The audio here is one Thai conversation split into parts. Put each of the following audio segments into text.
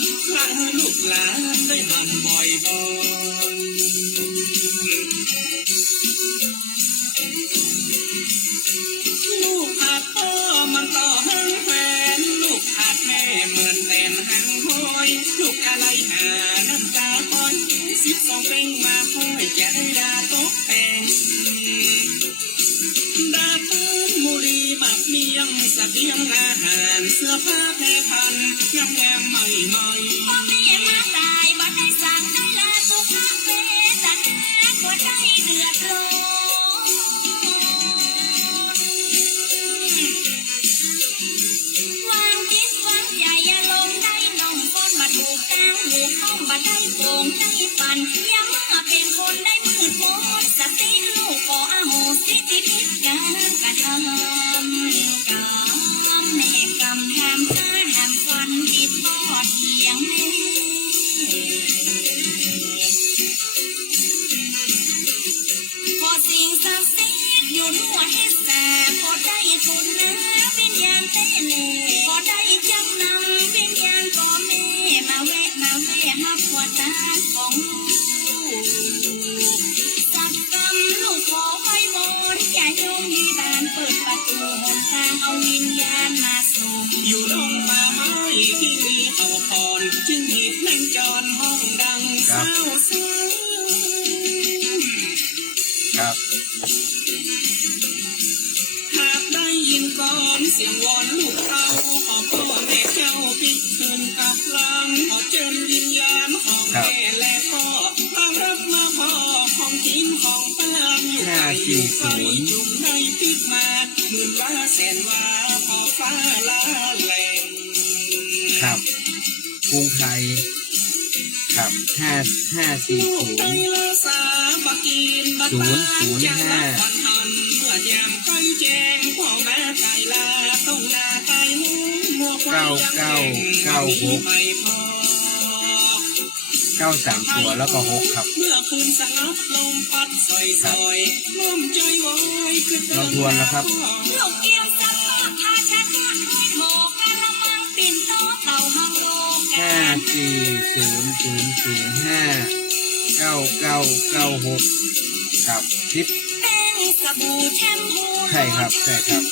ำละลูกหลานได้มันบ่อยบ่ลูกขาดพ่อมันต่อหังแฟนลูกขาดแม่เหมือนแตนหังหอยลูกอะไรหาน้ำตาคอย12เป่งมาคอยจะได้ดาตกแต่งดาพื้นมุรีบักเมียงสะเตียงอาหารเสื้อผ้าแพรพันงามงามใหม่ใหม่พ่อแม่มาตายบ่ได้สั่งได้ลาสุภาพเวทนาบ่ได้เดือดร้อนวางจิตวางใจอย่าลงได้น้องก้อนมาถูกกลางลูกห้องบ่ได้โป่งใจปั่นอย่ามาเป็นคนได้มืดมนสติลูกขออโหสิที่ผิดการกระทำกรรมแน่กรรมห้ามฆ่าห้ามฟันผิดบ่เถียงแม่พอสิ่งศักดิ์สิทธิ์อยู่หัวให้แสบพอได้ทุนนะวิญญาณเต้เล่พอได้จำนำวิญญาณพ่อแม่มาแวะหับหัวตาของลูกสักกรรมลูกขอไว้วอนอย่าโยงมีบานเปิดประตูหนทางเอาวิญญาณมาส่งอยู่ลงมาไม้ที่มีเอาพรจึงหยิบนั่งจรห้องดังเศร้าซึ้งครับหากได้ยินก่อนเสียงวอนลูกเราขอพ่อแม่เจ้าปิดคืนกับหลังขอเชิญวิญญาณของแม่และพ่อต้อนรับมาพ่อของทีมของป้าอยู่ไกลอยู่ไกลจุ่มในพิกมาหมื่นว่าแสนว่าพอฟ้าลาแหลงครับกรุงไทยครับ54093ตัวแล้วก็6ครับครับเราทวนนะครับ54000599996ครับทิปใช่ครับครับ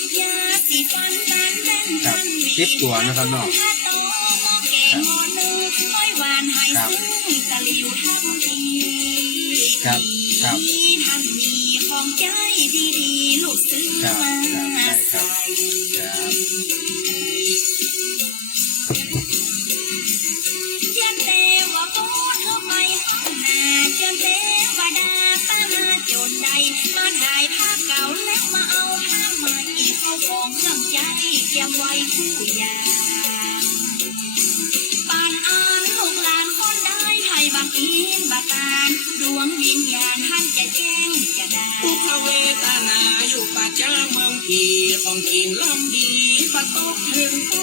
ทิปตัวนะครับน้องครับครับครับมาถ่ายภาพเก่าแล้วมาเอาภาพใหม่เข้าของเครื่องใจจำไว้ผู้ยาปานอ่านลูกหลานคนได้ไทยบักอินบักการดวงวิญญาณท่านจะแจ้งจะได้ผู้พเวตนาอยู่ป่าจ้าเมืองผีของกินล้ำดีปัดตกถึงโอ้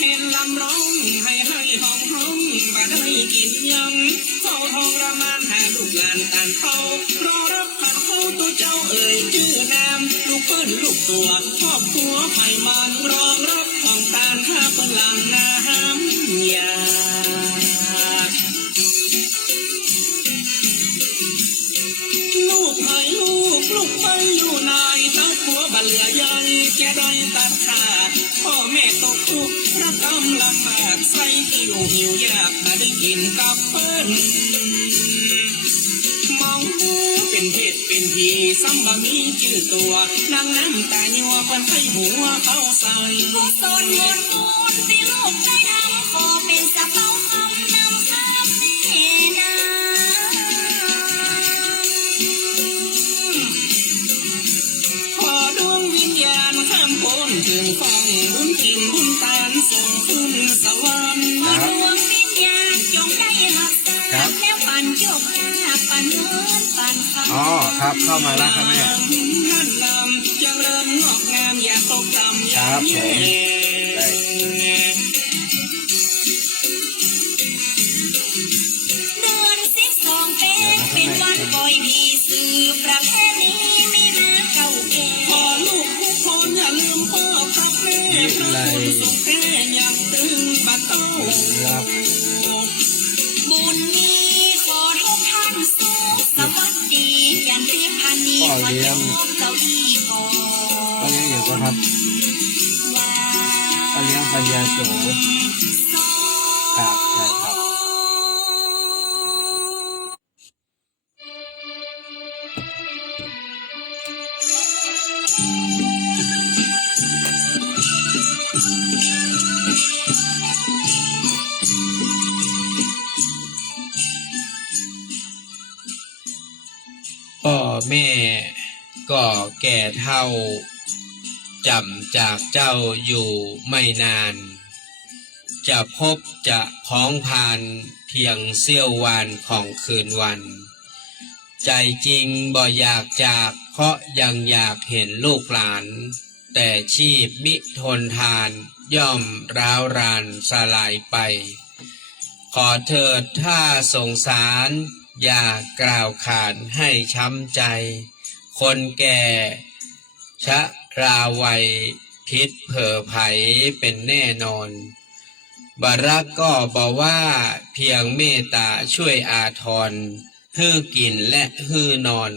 เห็นลำร้องให้ห้องบ่ได้กินยังเฝ้าทองระมานหาลูกหลานตานเขารอรับผ่านเขาตัวเจ้าเอ่ยชื่อนามลูกเปิ้นลูกตัวครอบครัวไผ่มันรองรับของตานข้าเปิ้นหลังน้ำยาลูกไผ่ลูกไปอยู่นายเต้าผัวบ่เหลือยังแกได้ตัดขาดพ่อแม่ตกทุกข์ระกำลำบากใส่หิวยากมาได้กินกับเปิ้นมองเป็นเพศเป็นผีซ้ำบ่มีชื่อตัวนางน้ำตาญัวคนให้หัวเข้าใส่ผู้สนหมดมูลที่ลูกได้ทำขอเป็นสะเปาคำนำข้ามเนนาขอดวงวิญญาณข้ามพ้นถึงฟังบุญกินบุญตานส่งขึ้นสวรรค์ดวงวิญญาณจงได้รับการแล้วปันโชคลาภปันเงินปันคำอ๋อครับเข้ามาแล้วครับแม่นั่นลำยังเริ่มงอกงามอย่าตกต่ำอย่าแย่เดือน12เป็นวันปล่อยผีสื่อประเพณีมีมาเก่า พระคุณสุขแค่ยังตึงบัดเต้า รับ บุญนี้ขอทุกท่านสุขสวัสดียันทิพันนีขอจบเก้าอี้ก่อน ก็เลี้ยงอย่างก็ครับก็เลี้ยงปัญญาโสครับใช่ครับ พ่อแม่ก็แก่เท่าจำจากเจ้าอยู่ไม่นาน จะพบจะพ้องผ่านเพียงเสี้ยววันของคืนวัน ใจจริงบ่อยากจากเพราะยังอยากเห็นลูกหลาน แต่ชีพมิทนทานย่อมร้าวรานสลายไป ขอเถิดถ้าสงสารอย่ากล่าวขานให้ช้ำใจ คนแก่ชะราวัยพิษเผอไผเป็นแน่นอน บารักก็บอกว่าเพียงเมตตาช่วยอาทรฮื้อกินและฮื้อนอน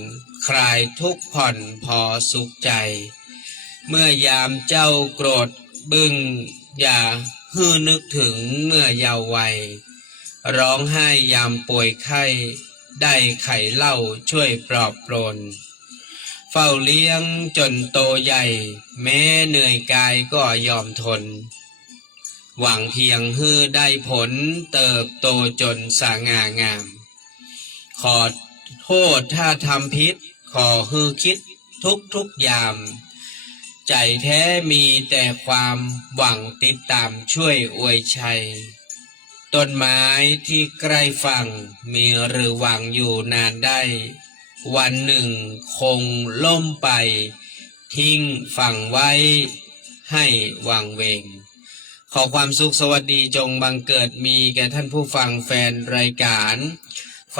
คลายทุกข์ผ่อนพอสุขใจ เมื่อยามเจ้าโกรธบึ้งอย่าฮื้อนึกถึงเมื่อเยาว์วัย ร้องไห้ยามป่วยไข้ได้ไข่เหล้าช่วยปลอบโปรนเฝ้าเลี้ยงจนโตใหญ่แม้เหนื่อยกายก็ยอมทน หวังเพียงฮื้อได้ผลเติบโตจนสง่างาม ขอโทษถ้าทำผิดขอฮื้อคิดทุกยาม ใจแท้มีแต่ความหวังติดตามช่วยอวยชัย ต้นไม้ที่ใกล้ฝั่งมีหรือหวังอยู่นานได้ วันหนึ่งคงล่มไปทิ้งฝั่งไว้ให้วังเวง ขอความสุขสวัสดีจงบังเกิดมีแก่ท่านผู้ฟังแฟนรายการ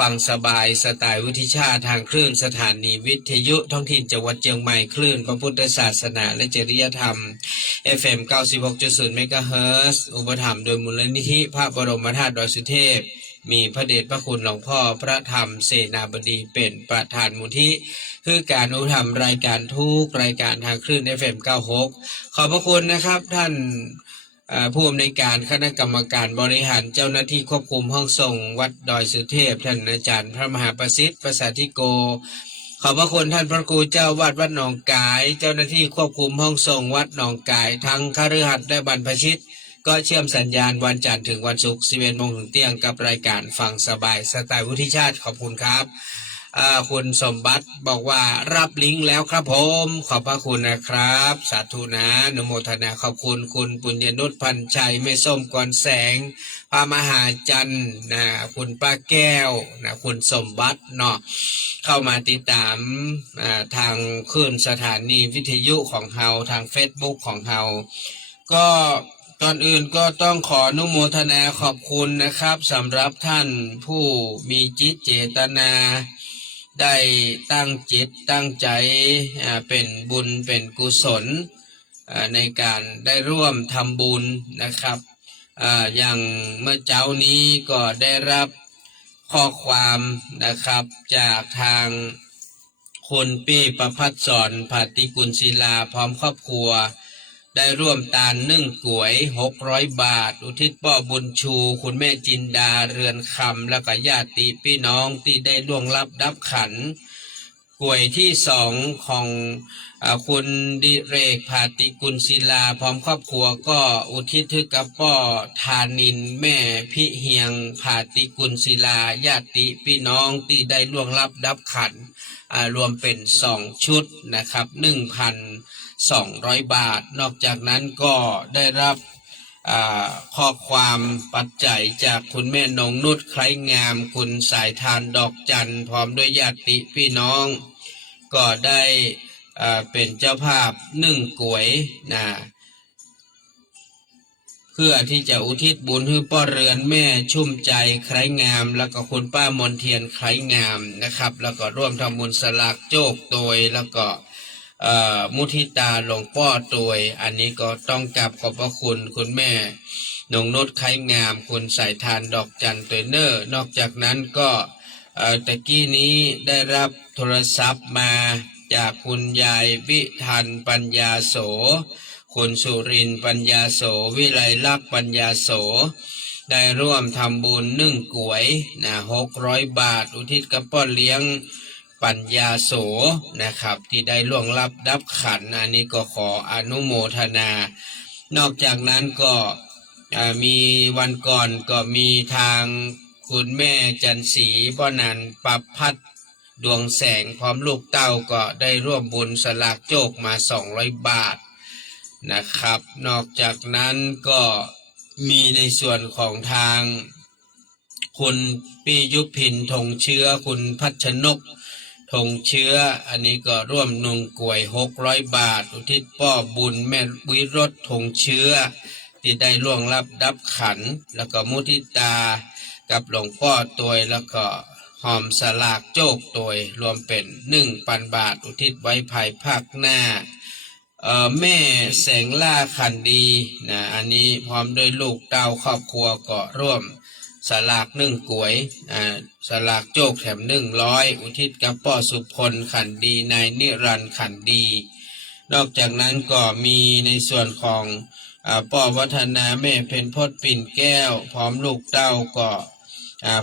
ฟังสบายสไตล์วุฒิชาติทางคลื่นสถานีวิทยุท้องถิ่นจังหวัดเชียงใหม่คลื่นพระพุทธศาสนาและจริยธรรม FM 96.0 เมกะเฮิรตซ์อุปถัมภ์โดยมูลนิธิพระบรมธาตุดอยสุเทพมีพระเดชพระคุณหลวงพ่อพระธรรมเสนาบดีเป็นประธานมูลที่คือการอุปถัมภ์รายการทุกรายการทางคลื่น FM 96ขอบพระคุณนะครับท่านผู้อำนวยการคณะกรรมการบริหารเจ้าหน้าที่ควบคุมห้องส่งวัดดอยสุเทพท่านอาจารย์พระมหาประสิทธิ์ประสาธิโกขอบพระคุณท่านพระครูเจ้าวาดวัดหนองกายเจ้าหน้าที่ควบคุมห้องส่งวัดหนองกายทั้งคฤหัสถ์และบรรพชิตก็เชื่อมสัญญาณวันจันทร์ถึงวันศุกร์ 11 โมงถึงเที่ยงกับรายการฟังสบายสไตล์วุฒิชาติขอบคุณครับคุณสมบัติบอกว่ารับลิงก์แล้วครับผมขอบพระคุณนะครับสาธุนะอนุโมทนาขอบคุณคุณปุญญนุชพันชัยไม่ส้มก่อนแสงพระมหาจันทร์นะคุณป้าแก้วนะคุณสมบัติเนาะเข้ามาติดตามทางคลื่นสถานีวิทยุของเฮาทาง Facebook ของเฮาก็ก่อนอื่นก็ต้องขออนุโมทนาขอบคุณนะครับสำหรับท่านผู้มีจิตเจตนาได้ตั้งจิตตั้งใจเป็นบุญเป็นกุศลในการได้ร่วมทำบุญนะครับอย่างเมื่อเช้านี้ก็ได้รับข้อความนะครับจากทางคุณปี้ประภัสสรภาติกุลศิลาพร้อมครอบครัวได้ร่วมตาลนึ่งก๋วย600 บาทอุทิศป้อบุญชูคุณแม่จินดาเรือนคำและก็ญาติพี่น้องที่ได้ล่วงลับดับขันก๋วยที่2ของคุณดิเรกภาติกุลศิลาพร้อมครอบครัวก็อุทิศถึงกับป้อธานินแม่พิเฮียงภาติกุลศิลาญาติพี่น้องที่ได้ล่วงลับดับขันรวมเป็น2ชุดนะครับ 1,200 บาทนอกจากนั้นก็ได้รับข้อความปัจจัยจากคุณแม่นงนุชไคล้งามคุณสายทานดอกจันพร้อมด้วยญาติพี่น้องก็ได้เป็นเจ้าภาพนึ่งก๋วยนะเพื่อที่จะอุทิศบุญให้ป้อเรือนแม่ชุ่มใจไคล้งามแล้วก็คุณป้ามนเทียนไคล้งามนะครับแล้วก็ร่วมทำบุญสลากโจกโดยแล้วก็ มุทิตาหลวงพ่อตัวยอันนี้ก็ต้องกราบขอบพระคุณคุณแม่นงนุชไข่งามคุณสายทานดอกจันตัวเนอร์นอกจากนั้นก็ตะกี้นี้ได้รับโทรศัพท์มาจากคุณยายวิทันปัญญาโสคุณสุรินทร์ปัญญาโสวิไลลักษณ์ปัญญาโสได้ร่วมทำบุญนึ่งก๋วยนะ600 บาทอุทิศกับป้อเลี้ยงปัญญาโสนะครับที่ได้ล่วงลับดับขันธ์อันนี้ก็ขออนุโมทนา นอกจากนั้นก็มีวันก่อนก็มีทางคุณแม่จันสีป้อนันปับพัดดวงแสงพร้อมลูกเต้าก็ได้ร่วมบุญสลากโจกมา200 บาทนะครับนอกจากนั้นก็มีในส่วนของทางคุณปิยุพินธงเชื้อคุณพัชนกธงเชื้ออันนี้ก็ร่วมนุ่งกวย600 บาทอุทิศป้อบุญแม่วิรถธงเชื้อที่ได้ล่วงลับดับขันธ์แล้วก็มุทิตากับหลวงพ่อตัวยแล้วก็หอมสลากโจกตัวยรวมเป็น1,000 บาทอุทิศไว้ภายภาคหน้าแม่แสงล่าขันดีนะอันนี้พร้อมด้วยลูกเต้าครอบครัวก็ร่วมสลากนึ่งก๋วยสลากโจกแถม100อุทิศกับป้อสุพลขันดีนายนิรันดร์ขันดี นอกจากนั้นก็มีในส่วนของป้อวัฒนาแม่เพ็ญพจน์ปิ่นแก้วพร้อมลูกเต้าก็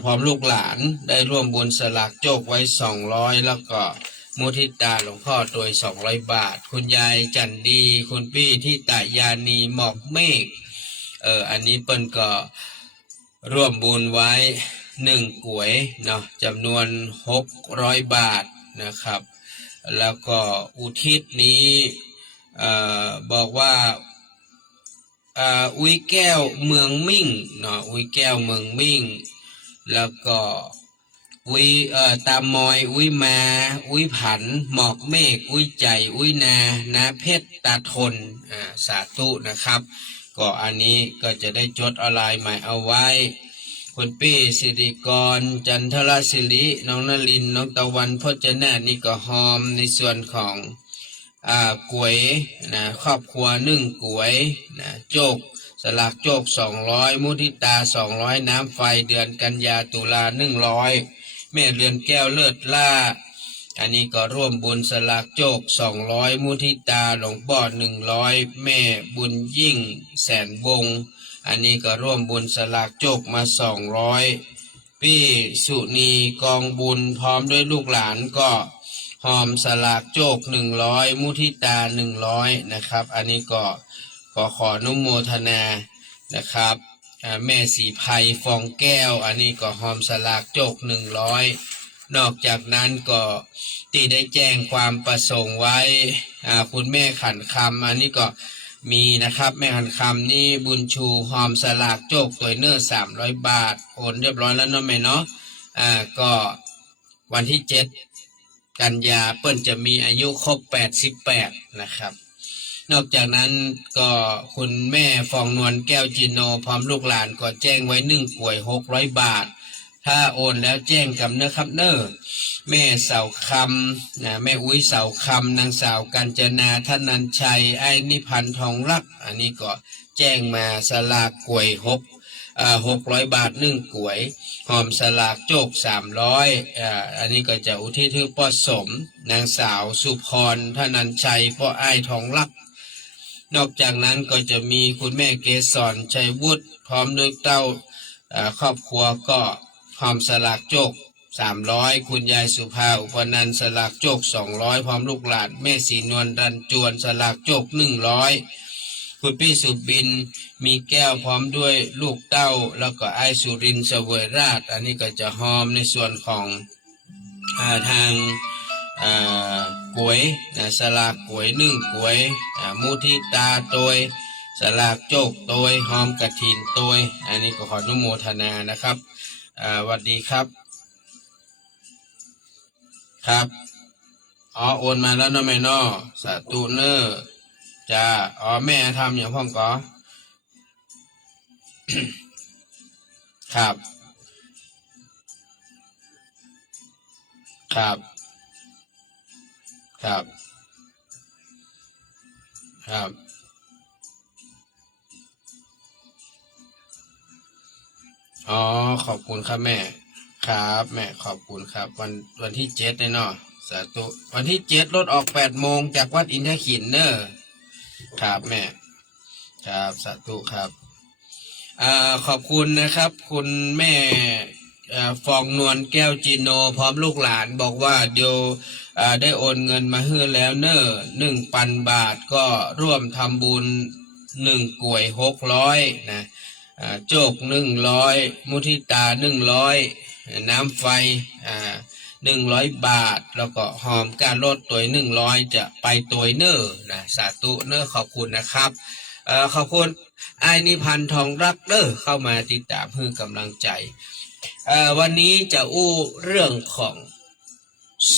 พร้อมลูกหลานได้ร่วมบุญสลากโจกไว้200แล้วก็มุทิตาหลวงพ่อโดย200 บาทคุณยายจันดีคุณพี่ที่ตายานีหมอกเมฆอันนี้เปิ้นก็ร่วมบุญไว้1 ก๋วยเนาะจำนวน600 บาทนะครับแล้วก็อุทิศนี้บอกว่าอุ้ยแก้วเมืองมิ่งเนาะอุ้ยแก้วเมืองมิ่งแล้วก็อุ้ยตามอยอุ้ยมาอุ้ยผันหมอกเมฆอุ้ยใจอุ้ยนาเพชรตาทนสาธุนะครับก็อันนี้ก็จะได้จดอะไรหมายเอาไว้คุณปี้สิริกรจันทรศิริน้องนลินน้องตะวันพจนานี่ก็หอมในส่วนของก๋วยนะครอบครัว1 ก๋วยนะโจกสลากโจก200มุทิตา200น้ำไฟเดือนกันยาตุลา100แม่เรือนแก้วเลิศล่าอันนี้ก็ร่วมบุญสลากโจก200มุทิตาหลวงพ่อ100แม่บุญยิ่งแสนวงอันนี้ก็ร่วมบุญสลากโจกมา200พี่สุนีกองบุญพร้อมด้วยลูกหลานก็หอมสลากโจก100มุทิตา100นะครับอันนี้ก็ขออนุโมทนานะครับแม่สีไพฟองแก้วอันนี้ก็หอมสลากโจก100นอกจากนั้นก็ที่ได้แจ้งความประสงค์ไว้คุณแม่ขันคำอันนี้ก็มีนะครับแม่ขันคำนี่บุญชูหอมสลากโจกตัวเนอร์300 บาทโอนเรียบร้อยแล้วเนาะแม่เนาะก็วันที่7 กันยาเปิ้นจะมีอายุครบ88นะครับนอกจากนั้นก็คุณแม่ฟองนวลแก้วจิโนพร้อมลูกหลานก็แจ้งไว้1 ก๋วย600 บาทถ้าโอนแล้วแจ้งกับเนื้อครับเนอแม่เสาคำแม่อุ้ยเสาคำนางสาวกัญจนาธนันชัยไอ้นิพันธ์ทองรักอันนี้ก็แจ้งมาสลากก๋วย600 บาท1 ก๋วยหอมสลากโจก300อันนี้ก็จะอุทิศให้ป้อสมนางสาวสุพรธนันชัยป้อไอ้ทองรักนอกจากนั้นก็จะมีคุณแม่เกษรชัยวุฒิพร้อมด้วยเต้าครอบครัวก็หอมสลากโจก300คุณยายสุภาอุปนันท์สลากโจก200พร้อมลูกหลานแม่สีนวลรันจวนสลากโจก100คุณพี่สุบินมีแก้วพร้อมด้วยลูกเต้าแล้วก็ไอสุรินทร์เสวยราชอันนี้ก็จะหอมในส่วนของทางก๋วยสลากก๋วย1 ก๋วยมุทิตาโดยสลากโจกโดยหอมกระถินโดยอันนี้ก็ขออนุโมทนานะครับสวัสดีครับครับโอนมาแล้วนะแม่นอสาธุเนอร์จ้าแม่ทำอย่างพ่อมก็ ครับครับครับ ครับอ๋อขอบคุณครับแม่ครับแม่ขอบคุณครับวันที่7เนี่ยเนาะสาธุวันที่7รถออก8 โมงจากวัดอินทขินเนอะครับแม่ครับสาธุครับขอบคุณนะครับคุณแม่ฟองนวลแก้วจีโนพร้อมลูกหลานบอกว่าเดี๋ยวได้โอนเงินมาให้แล้วเนอะ1,000 บาทก็ร่วมทำบุญ1 กล้วย600นะโจก100มุทิตา100น้ำไฟ100 บาทแล้วก็หอมการลดตัว100จะไปตัวเนอนะสาธุเนอขอบคุณนะครับขอบคุณไอ้นิพันธ์ทองรักเด้อเข้ามาติดตามเพื่อกำลังใจวันนี้จะอู้เรื่องของ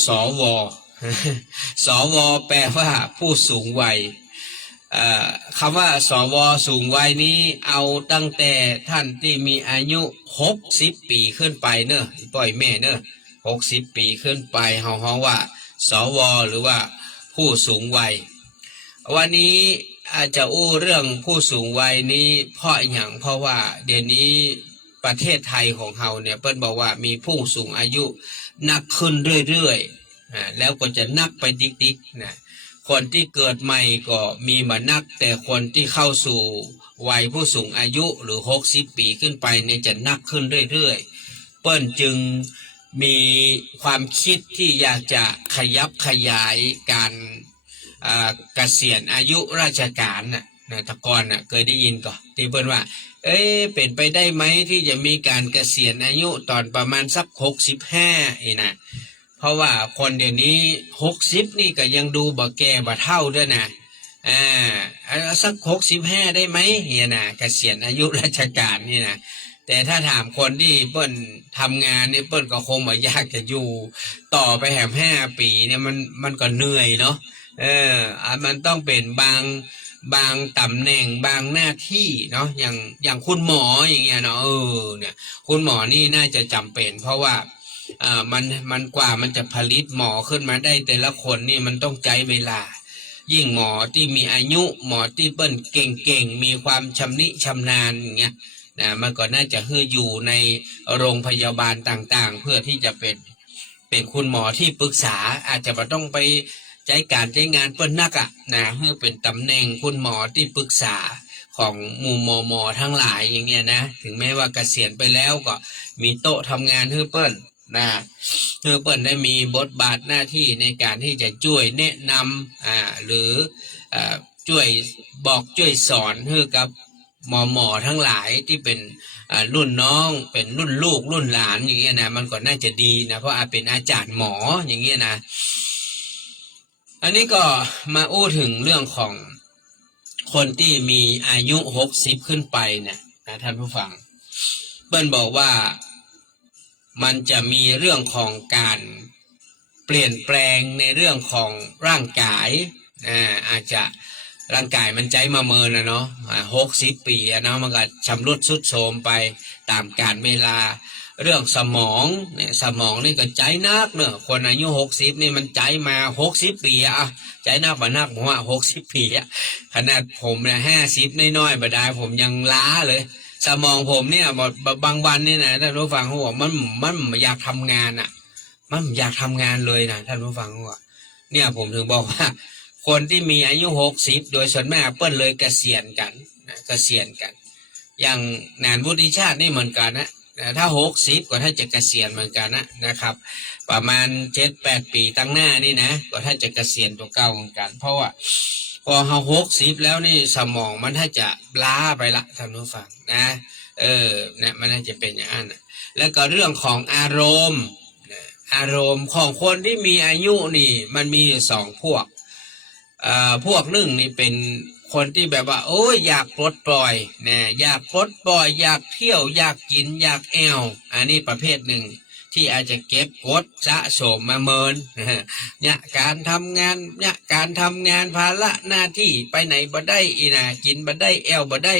สว สวแปลว่าผู้สูงวัยคำว่าสวสูงวัยนี้เอาตั้งแต่ท่านที่มีอายุ60 ปีขึ้นไปเนอะปล่อยแม่เนอะ60 ปีขึ้นไปเฮาว่าสวหรือว่าผู้สูงวัยวันนี้อาจจะอู้เรื่องผู้สูงวัยนี้เพราะอย่างเพราะว่าเดี๋ยวนี้ประเทศไทยของเราเนี่ยเปิ้นบอกว่ามีผู้สูงอายุนักขึ้นเรื่อยๆแล้วก็จะนักไปดิกๆนะคนที่เกิดใหม่ก็มีมานักแต่คนที่เข้าสู่วัยผู้สูงอายุหรือ60 ปีขึ้นไปเนี่ยจะนักขึ้นเรื่อยๆเปิ้นจึงมีความคิดที่อยากจะขยับขยายการเกษียณอายุราชการน่ะตะกอนน่ะเคยได้ยินก่อนที่เปิ้นว่าเป็นไปได้ไหมที่จะมีการเกษียณอายุตอนประมาณสัก65นะเพราะว่าคนเดี๋ยวนี้60นี่ก็ยังดูบ่แก่บ่เฒ่าด้วยนะสัก65ได้ไหมเนี่ยนะเกษียณอายุราชการนี่นะแต่ถ้าถามคนที่เปิ้นทำงานนี่เปิ้นก็คงบ่อยากจะอยู่ต่อไปแหม5 ปีเนี่ยมันก็เหนื่อยเนาะมันต้องเป็นบางตำแหน่งบางหน้าที่เนาะอย่างคุณหมออย่างเงี้ยเนาะเนี่ยคุณหมอนี่น่าจะจำเป็นเพราะว่ามันกว่ามันจะผลิตหมอขึ้นมาได้แต่ละคนนี่มันต้องใช้เวลายิ่งหมอที่มีอายุหมอที่เปิ้นเก่งมีความชำนิชำนาญอย่างเงี้ยนะมันก็น่าจะอยู่ในโรงพยาบาลต่างๆเพื่อที่จะเป็นคุณหมอที่ปรึกษาอาจจะไม่ต้องไปใช้งานเปิ้นนักนะเพื่อเป็นตำแหน่งคุณหมอที่ปรึกษาของหมู่หมอทั้งหลายอย่างเงี้ยนะถึงแม้ว่าเกษียณไปแล้วก็มีโต๊ะทำงานให้เปิ้นนะเพื่อเปิ้นได้มีบทบาทหน้าที่ในการที่จะช่วยแนะนำหรือช่วยบอกช่วยสอนให้กับหมอทั้งหลายที่เป็นรุ่นน้องเป็นรุ่นลูกรุ่นหลานอย่างเงี้ยนะมันก็น่าจะดีนะเพราะเป็นอาจารย์หมออย่างเงี้ยนะอันนี้ก็มาอู้ถึงเรื่องของคนที่มีอายุ60ขึ้นไปเนี่ยนะท่านผู้ฟังเปิ้ลบอกว่ามันจะมีเรื่องของการเปลี่ยนแปลงในเรื่องของร่างกายอาจจะร่างกายมันใจมาเมินนะเนาะ60 ปีนะมันก็ชำรุดทรุดโทรมไปตามกาลเวลาเรื่องสมองเนี่ยสมองนี่ก็ใจนักเนอะคนอายุ60นี่มันใจมา60 ปีใจนักบ่นักผมว่า60 ปีขนาดผมเนี่ย50น้อยๆบ่ได้ผมยังล้าเลยสมองผมเนี่ยบางวันนี่นะท่านผู้ฟังเขาบอกมันอยากทำงานมันอยากทำงานเลยนะท่านผู้ฟังเขาบอกเนี่ยผมถึงบอกว่าคนที่มีอายุ60โดยส่วนมากเปิ้นเลยเกษียณกันอย่างงานวุฒิชาตินี่เหมือนกันนะถ้า60ก็ถ้าจะเกษียณเหมือนกันนะครับประมาณ 7-8 ปีตั้งหน้านี่นะก็ถ้าจะเกษียณตัวเก่าเหมือนกันเพราะว่าพอเรา60แล้วนี่สมองมันถ้าจะล้าไปละท่านผู้ฟังนะเนี่ยมันน่าจะเป็นอย่างนั้นแล้วก็เรื่องของอารมณ์ของคนที่มีอายุนี่มันมี2 พวกหนึ่งนี่เป็นคนที่แบบว่าโอ้ยอยากปลดปล่อยนะอยากปลดปล่อยอยากเที่ยวอยากกินอยากแอวอันนี้ประเภทหนึ่งที่อาจจะเก็บกดสะสมมาเมินเนี่ยการทำงานภาระหน้าที่ไปไหนบ่ได้กินบ่ได้แอวบ่ได้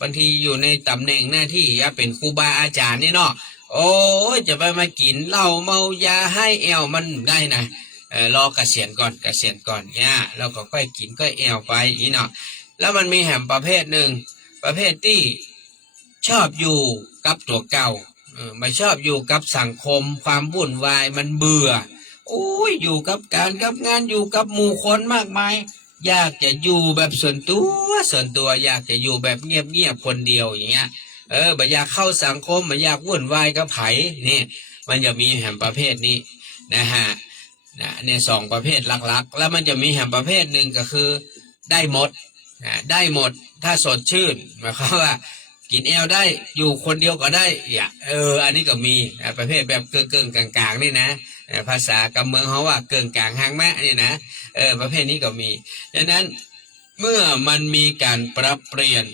บางทีอยู่ในตำแหน่งหน้าที่เป็นครูบาอาจารย์นี่เนาะโอ้ยจะไปมากินเหล้าเมายาให้แอวมันได้นะ รอเกษียณก่อนเนี่ยแล้วก็ค่อยกินค่อยแอวไปอีเนาะแล้วมันมีแหมประเภทหนึ่งประเภทที่ชอบอยู่กับตัวเก่าไม่ชอบอยู่กับสังคมความวุ่นวายมันเบื่อโอ้ยอยู่กับการกับงานอยู่กับหมู่คนมากมายอยากจะอยู่แบบส่วนตัวอยากจะอยู่แบบเงียบคนเดียวอย่างเงี้ยไม่อยากเข้าสังคมไม่อยากวุ่นวายกับไผนี่มันจะมีแหมประเภทนี้นะฮะเนี่ยสองประเภทหลักๆแล้วมันจะมีแหมประเภทหนึ่งก็คือได้หมดถ้าสดชื่นหมายความว่ากินแอลได้อยู่คนเดียวก็ได้อันนี้ก็มีประเภทแบบเกิงกลางๆนี่นะภาษากำเมืองเขาว่าเกิงกลางหางแม่นี่นะประเภทนี้ก็มีดังนั้นเมื่อมันมีการปรับเปลี่ยน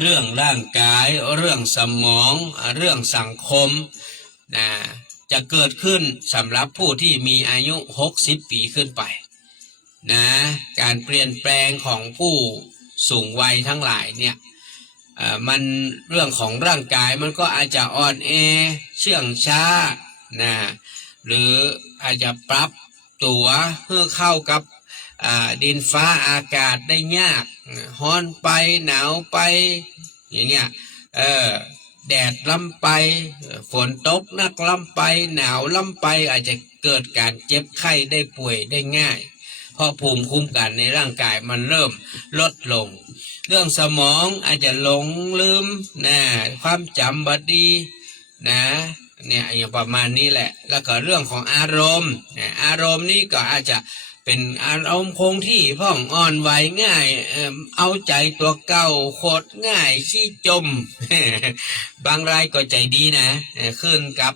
เรื่องร่างกายเรื่องสมองเรื่องสังคมจะเกิดขึ้นสำหรับผู้ที่มีอายุ60 ปีขึ้นไปนะการเปลี่ยนแปลงของผู้สูงวัยทั้งหลายเนี่ยมันเรื่องของร่างกายมันก็อาจจะอ่อนแอเชื่องช้านะหรืออาจจะปรับตัวเพื่อเข้ากับดินฟ้าอากาศได้ยากร้อนไปหนาวไปอย่างเงี้ยแดดล้ำไปฝนตกนักล้ำไปหนาวล้ำไปอาจจะเกิดการเจ็บไข้ได้ป่วยได้ง่ายเพราะภูมิคุ้มกันในร่างกายมันเริ่มลดลงเรื่องสมองอาจจะหลงลืมความจำบดีเนี่ยอย่างประมาณนี้แหละแล้วก็เรื่องของอารมณ์อารมณ์นี่ก็อาจจะเป็นอารมณ์คงที่พ่องอ่อนไหวง่ายเอาใจตัวเก่าโคตรง่ายขี้จม บางรายก็ใจดีนะขึ้นกับ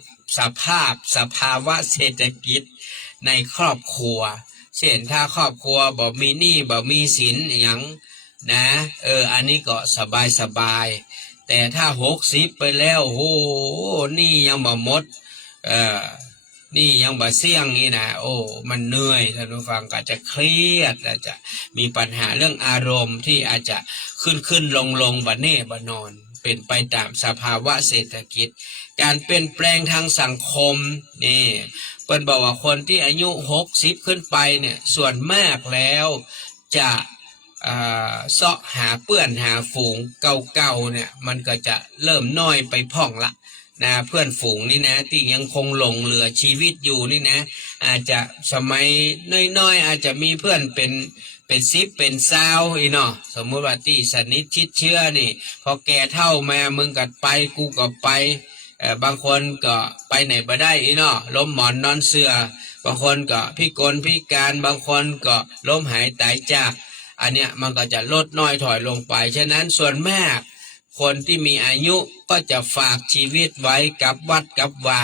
สภาวะเศรษฐกิจในครอบครัวเช่นถ้าครอบครัวบ่มีหนี้บ่มีสินอย่างนะอันนี้ก็สบายแต่ถ้า60ไปแล้วโหนี่ยังบ่หมดนี่ยังบ่เสี่ยงนี่นะโอ้มันเหนื่อยท่านผู้ฟังก็จะเครียดอาจจะมีปัญหาเรื่องอารมณ์ที่อาจจะขึ้นลงบ่แน่บ่นอนเป็นไปตามสภาวะเศรษฐกิจการเปลี่ยนแปลงทางสังคมนี่เปิ้นบอกว่าคนที่อายุ60ขึ้นไปเนี่ยส่วนมากแล้วจะเสาะหาเพื่อนหาฝูงเก่าๆเนี่ยมันก็จะเริ่มน้อยไปพ่องละนะเพื่อนฝูงนี่นะที่ยังคงหลงเหลือชีวิตอยู่นี่นะอาจจะสมัยน้อยๆอาจจะมีเพื่อนเป็น10เป็น20อีเนาะสมมุติว่าที่สนิทชิดเชื่อนี่พอแก่เท่ามามึงก็ไปกูก็ไปบางคนก็ไปไหนบ่ได้อีเนาะล้มหมอนนอนเสื่อบางคนก็พิการบางคนก็ล้มหายตายจากอันเนี้ยมันก็จะลดน้อยถอยลงไปฉะนั้นส่วนมากคนที่มีอายุก็จะฝากชีวิตไว้กับวัดกับวา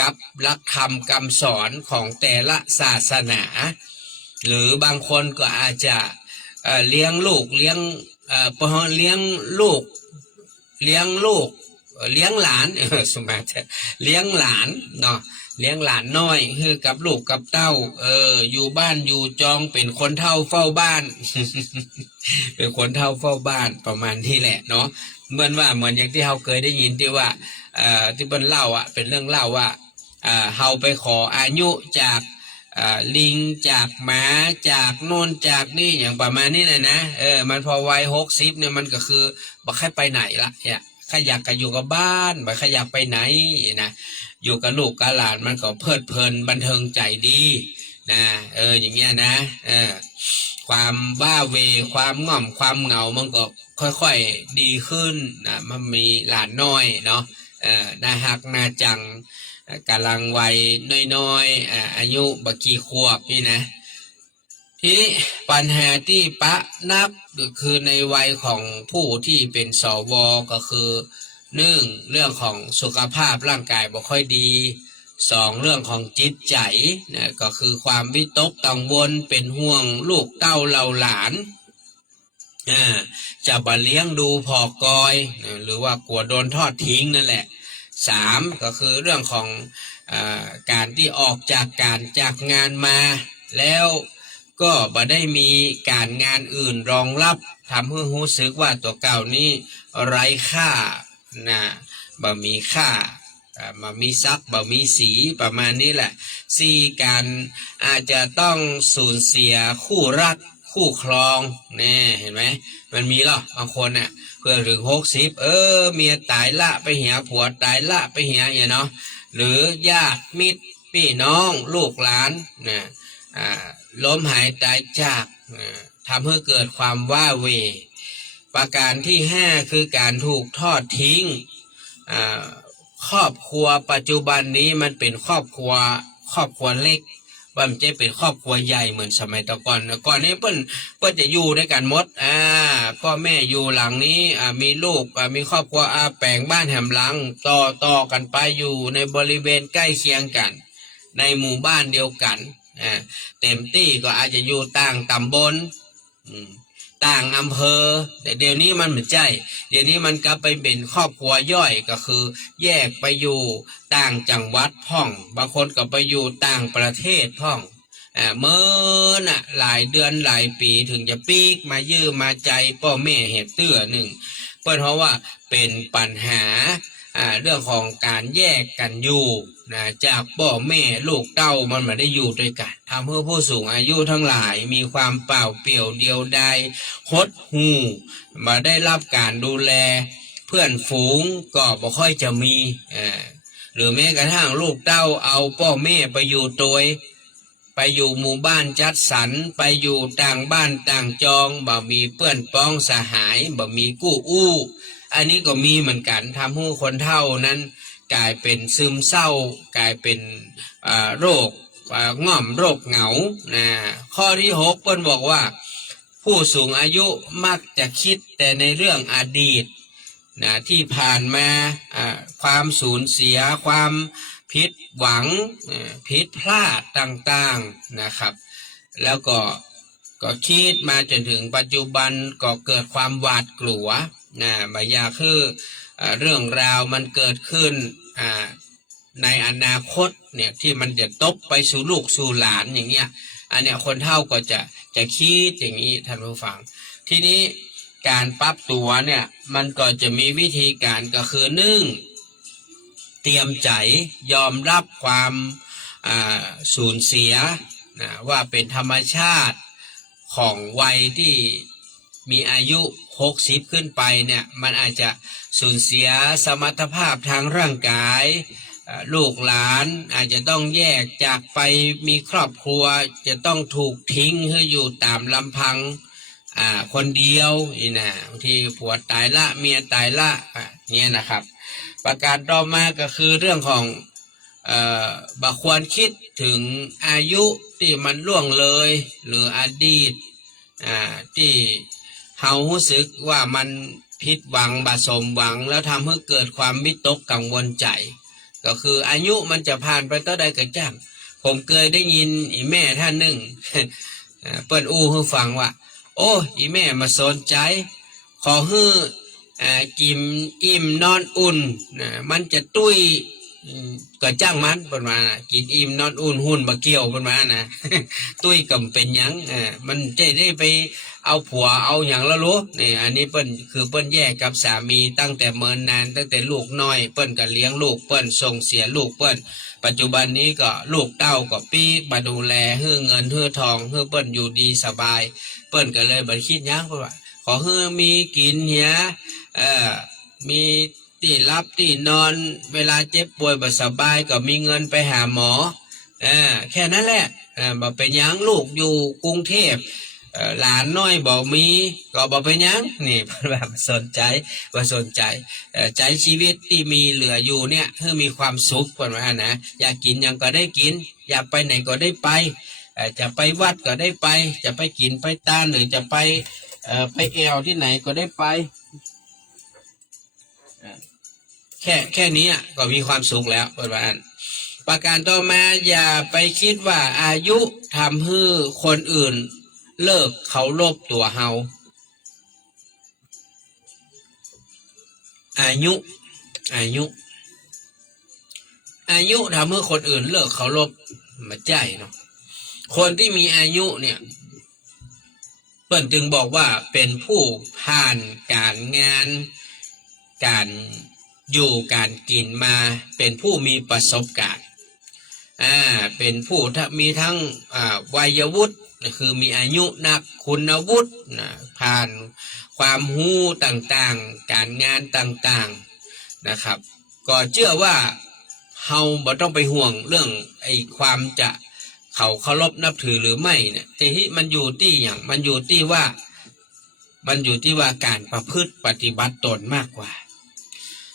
กับหลักธรรมคำสอนของแต่ละศาสนาหรือบางคนก็อาจจะเลี้ยงลูกเลี้ยงหลานสมัยเลี้ยงหลานเนาะเลี้ยงหลานน้อยคือกับลูกกับเต้าอยู่บ้านอยู่จองเป็นคนเฒ่าเฝ้าบ้าน เป็นคนเฒ่าเฝ้าบ้านประมาณที่แหละเนาะเหมือนอย่างที่เราเคยได้ยินที่ว่าที่เพิ่นเล่าเป็นเรื่องเล่าว่าเฮาไปขออายุจากลิงจากหมาจากโน่นจากนี่อย่างประมาณนี้นะมันพอวัย60เนี่ยมันก็คือบ่ค่อยไปไหนละเนี่ยใครอยากอยู่กับบ้านบ่ค่อยอยากไปไหนนะอยู่กับลูกกับหลานมันก็เพลิดเพลินบันเทิงใจดีนะอย่างเงี้ยนะความบ้าเวความง่อมความเหงามันก็ค่อยๆดีขึ้นนะมันมีหลานน้อยเนาะน่าฮักน่าจังกำลังวัยน้อยๆอายุบักกี่ขวบนี่นะทีนี้ปัญหาที่ปะนับก็คือในวัยของผู้ที่เป็นสวก็คือ1เรื่องของสุขภาพร่างกายบ่ค่อยดี2เรื่องของจิตใจนะก็คือความวิตกกังวลเป็นห่วงลูกเต้าเหล่าหลานจะบ่เลี้ยงดูพอกอยหรือว่ากลัวโดนทอดทิ้งนั่นแหละ3ก็คือเรื่องของการที่ออกจากงานมาแล้วก็บ่ได้มีการงานอื่นรองรับทำให้รู้สึกว่าตัวเก่านี้ไร้ค่านะบ่มีค่า มามีทรัพย์บ่มีสีประมาณนี้แหละสี่การอาจจะต้องสูญเสียคู่รักคู่ครองแน่เห็นไหมมันมีหรอบางคนเนี่ยเพื่อถึง60เมียตายละไปเหียผัวตายละไปเหียอย่างเนาะหรือญาติมิตรพี่น้องลูกหลานนะล้มหายตายจากทำให้เกิดความว้าเหวประการที่5คือการถูกทอดทิ้งครอบครัวปัจจุบันนี้มันเป็นครอบครัวเล็กว่ามันจะเป็นครอบครัวใหญ่เหมือนสมัยก่อนนี้เปิ้นจะอยู่ด้วยกันหมดพ่อแม่อยู่หลังนี้มีลูกมีครอบครัวแปลงบ้านแหมหลังต่อกันไปอยู่ในบริเวณใกล้เคียงกันในหมู่บ้านเดียวกันเต็มที่ก็อาจจะอยู่ต่างตำบลต่างอำเภอแต่เดี๋ยวนี้มันไม่ใช่เดี๋ยวนี้มันก็ไปเป็นครอบครัวย่อยก็คือแยกไปอยู่ต่างจังหวัดพ่องบางคนก็ไปอยู่ต่างประเทศพ่องเมื่อน่ะหลายเดือนหลายปีถึงจะปีกมายื้อมาใจพ่อแม่เหตุเตื้อหนึ่งเพราะว่าเป็นปัญหาเรื่องของการแยกกันอยู่จากพ่อแม่ลูกเต้ามันไม่ได้อยู่ด้วยกันทำให้ผู้สูงอายุทั้งหลายมีความเปล่าเปลี่ยวเดียวดายหดหู่มาได้รับการดูแลเพื่อนฝูงก็บ่ค่อยจะมีหรือแม้กระทั่งลูกเต้าเอาพ่อแม่ไปอยู่ตัวไปอยู่หมู่บ้านจัดสรรไปอยู่ต่างบ้านต่างจองบ่มีเพื่อนป้องสหายบ่มีกู้อู้อันนี้ก็มีเหมือนกันทำให้คนเฒ่านั้นกลายเป็นซึมเศร้ากลายเป็นโรคง่อมโรคเหงาข้อที่6เปิ้นบอกว่าผู้สูงอายุมักจะคิดแต่ในเรื่องอดีตที่ผ่านมาความสูญเสียความผิดหวังผิดพลาดต่างๆนะครับแล้วก็คิดมาจนถึงปัจจุบันก็เกิดความหวาดกลัวบางอย่างคือเรื่องราวมันเกิดขึ้นในอนาคตเนี่ยที่มันจะตบไปสู่ลูกสู่หลานอย่างเงี้ยอันเนี้ยคนเฒ่าก็จะคิดอย่างนี้ท่านผู้ฟังทีนี้การปรับตัวเนี่ยมันก็จะมีวิธีการก็คือเตรียมใจยอมรับความสูญเสียว่าเป็นธรรมชาติของวัยที่มีอายุ60ขึ้นไปเนี่ยมันอาจจะสูญเสียสมรรถภาพทางร่างกายลูกหลานอาจจะต้องแยกจากไปมีครอบครัวจะต้องถูกทิ้งให้อยู่ตามลำพังคนเดียวนี่นะบางทีผัวตายละเมียตายละเนี่ยนะครับประการต่อมาก็คือเรื่องของบ่ควรคิดถึงอายุที่มันล่วงเลยหรืออดีตที่เฮารู้สึกว่ามันผิดหวังบ่สมหวังแล้วทำให้เกิดความวิตกกังวลใจก็คืออายุมันจะผ่านไปต่อใดก็จ้างผมเคยได้ยินอีแม่ท่านหนึ่ง เปิ้นอู้ให้ฟังว่าโอ้อีแม่มาสนใจขอให้กินอิ่มนอนอุ่นมันจะตุ้ยก็จ้างมันประมาณกินอิ่มนอนอุ่นหุ่นบะเกี่ยวประมาณตุ้ยก็เป็นหยังมันจะได้ไปเอาผัวเอาอย่างละรู้นี่อันนี้เปิ้นคือเปิ้นแยกกับสามีตั้งแต่เมินนานตั้งแต่ลูกน้อยเปิ้นก็เลี้ยงลูกเปิ้นส่งเสียลูกเปิ้นปัจจุบันนี้ก็ลูกเต้าก็ปีกมาดูแลให้เงินให้ทองให้เปิ้นอยู่ดีสบายเปิ้นก็เลยบ่คิดหยังเพราะว่าขอให้มีกินเหียมีที่รับที่นอนเวลาเจ็บป่วยบ่สบายก็มีเงินไปหาหมอแค่นั้นแหละบ่เป็นหยังลูกอยู่กรุงเทพหลานน้อยบ่มีก็บ่เป็นหยังนี่เพิ่นว่าสนใจใจชีวิตที่มีเหลืออยู่เนี่ยให้มีความสุขเพิ่นว่านะอยากกินหยังก็ได้กินอยากไปไหนก็ได้ไปจะไปวัดก็ได้ไปจะไปกินไปตานหรือจะไปแอวที่ไหนก็ได้ไปแค่นี้ก็มีความสุขแล้วประมาณประการต่อมาอย่าไปคิดว่าอายุทำให้คนอื่นเลิกเคารพตัวเฮาอายุทำให้คนอื่นเลิกเคารพมาใจเนาะคนที่มีอายุเนี่ยเปิ้นจึงบอกว่าเป็นผู้ผ่านการงานการ อยู่การกินมาเป็นผู้มีประสบการณ์เป็นผู้มีทั้งวัยวุฒิคือมีอายุนักคุณวุฒิผ่านความรู้ต่างๆการงานต่างๆนะครับก็เชื่อว่าเฮาบ่ต้องไปห่วงเรื่องความจะเขาเคารพนับถือหรือไม่เนี่ยแต่ที่มันอยู่ที่อย่างมันอยู่ที่ว่าการประพฤติปฏิบัติตนมากกว่า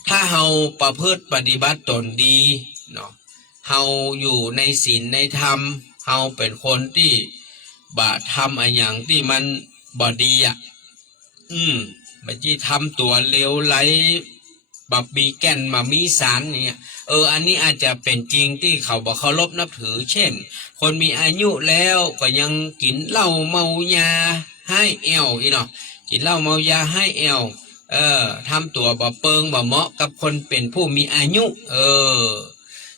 ถ้าเฮาประพฤติปฏิบัติตนดีเนาะเฮาอยู่ในศีลในธรรมเฮาเป็นคนที่บ่ทำอะไรอย่างที่มันบ่ดีมันที่ทำตัวเลวไหลบับมีแก่นมามีสารเนี่ยอันนี้อาจจะเป็นจริงที่เขาบอกเคารพนับถือเช่นคนมีอายุแล้วก็ยังกินเหล้าเมายาให้แอวเนาะกินเหล้าเมายาให้แอวทำตัวบ่เปิงบ่เหมาะกับคนเป็นผู้มีอายุ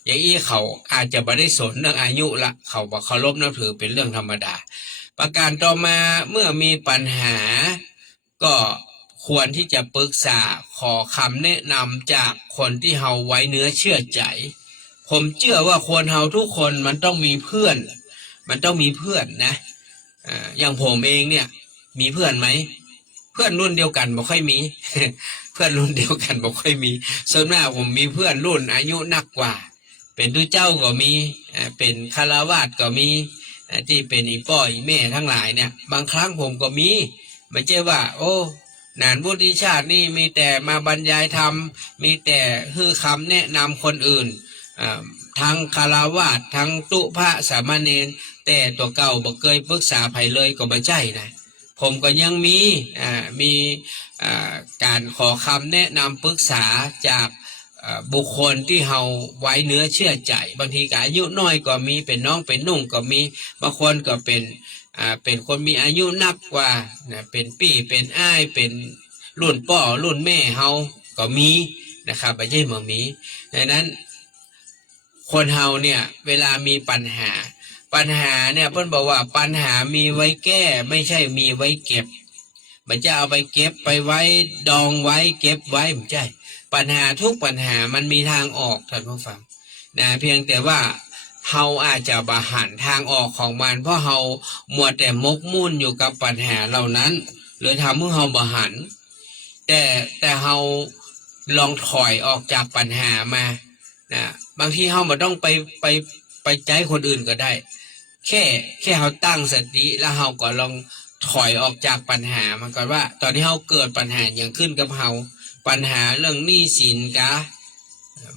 อย่างนี้เขาอาจจะไม่ได้สนเรื่องอายุละเขาบอกเคารพนับถือเป็นเรื่องธรรมดาประการต่อมาเมื่อมีปัญหาก็ควรที่จะปรึกษาขอคำแนะนำจากคนที่เฮาไว้เนื้อเชื่อใจผมเชื่อว่าคนเฮาทุกคนมันต้องมีเพื่อนนะอย่างผมเองเนี่ยมีเพื่อนไหมเพื่อนรุ่นเดียวกันบ่ค่อยมี เพื่อนรุ่นเดียวกันบ่ค่อยมีส่วนมากผมมีเพื่อนรุ่นอายุนักกว่าเป็นทุเจ้าก็มีเป็นคฤหัสถ์ก็มีที่เป็นอีพ่ออีแม่ทั้งหลายเนี่ยบางครั้งผมก็มีไม่ใช่ว่าโอ้นานบุติชาตินี่มีแต่มาบรรยายธรรมมีแต่ฮือคำแนะนำคนอื่นทั้งคฤหัสถ์ทั้งตุพระสามเณรแต่ตัวเก่าบ่เคยปรึกษาไผเลยก็บ่ใช่นะผมก็ยังมีการขอคำแนะนำปรึกษาจากบุคคลที่เฮาไว้เนื้อเชื่อใจบางทีก็อายุน้อยก็มีเป็นน้องเป็นนุ่งก็มีบางคนก็เป็นคนมีอายุนักกว่าเป็นพี่เป็นอ้ายเป็นรุ่นพ่อรุ่นแม่เฮาก็มีนะครับไม่ใช่บ่มีดังนั้นคนเฮาเนี่ยเวลามีปัญหาเนี่ยเพิ่นบอกว่าปัญหามีไว้แก้ไม่ใช่มีไว้เก็บมันจะเอาไปเก็บไปไว้ดองไว้เก็บไว้ไม่ใช่ปัญหาทุกปัญหามันมีทางออกท่านผู้ฟังนะเพียงแต่ว่าเฮาอาจจะบ่หันทางออกของมันเพราะเฮามัวแต่มกมุ่นอยู่กับปัญหาเหล่านั้นเลยทำให้เฮาบ่หันแต่เฮาลองถอยออกจากปัญหามานะบางทีเฮาบ่ต้องไปใจคนอื่นก็ได้แค่เฮาตั้งสติแล้วเฮาก็ลองถอยออกจากปัญหามันก่อนว่าตอนที่เฮาเกิดปัญหาอย่างขึ้นกับเฮาปัญหาเรื่องหนี้สิน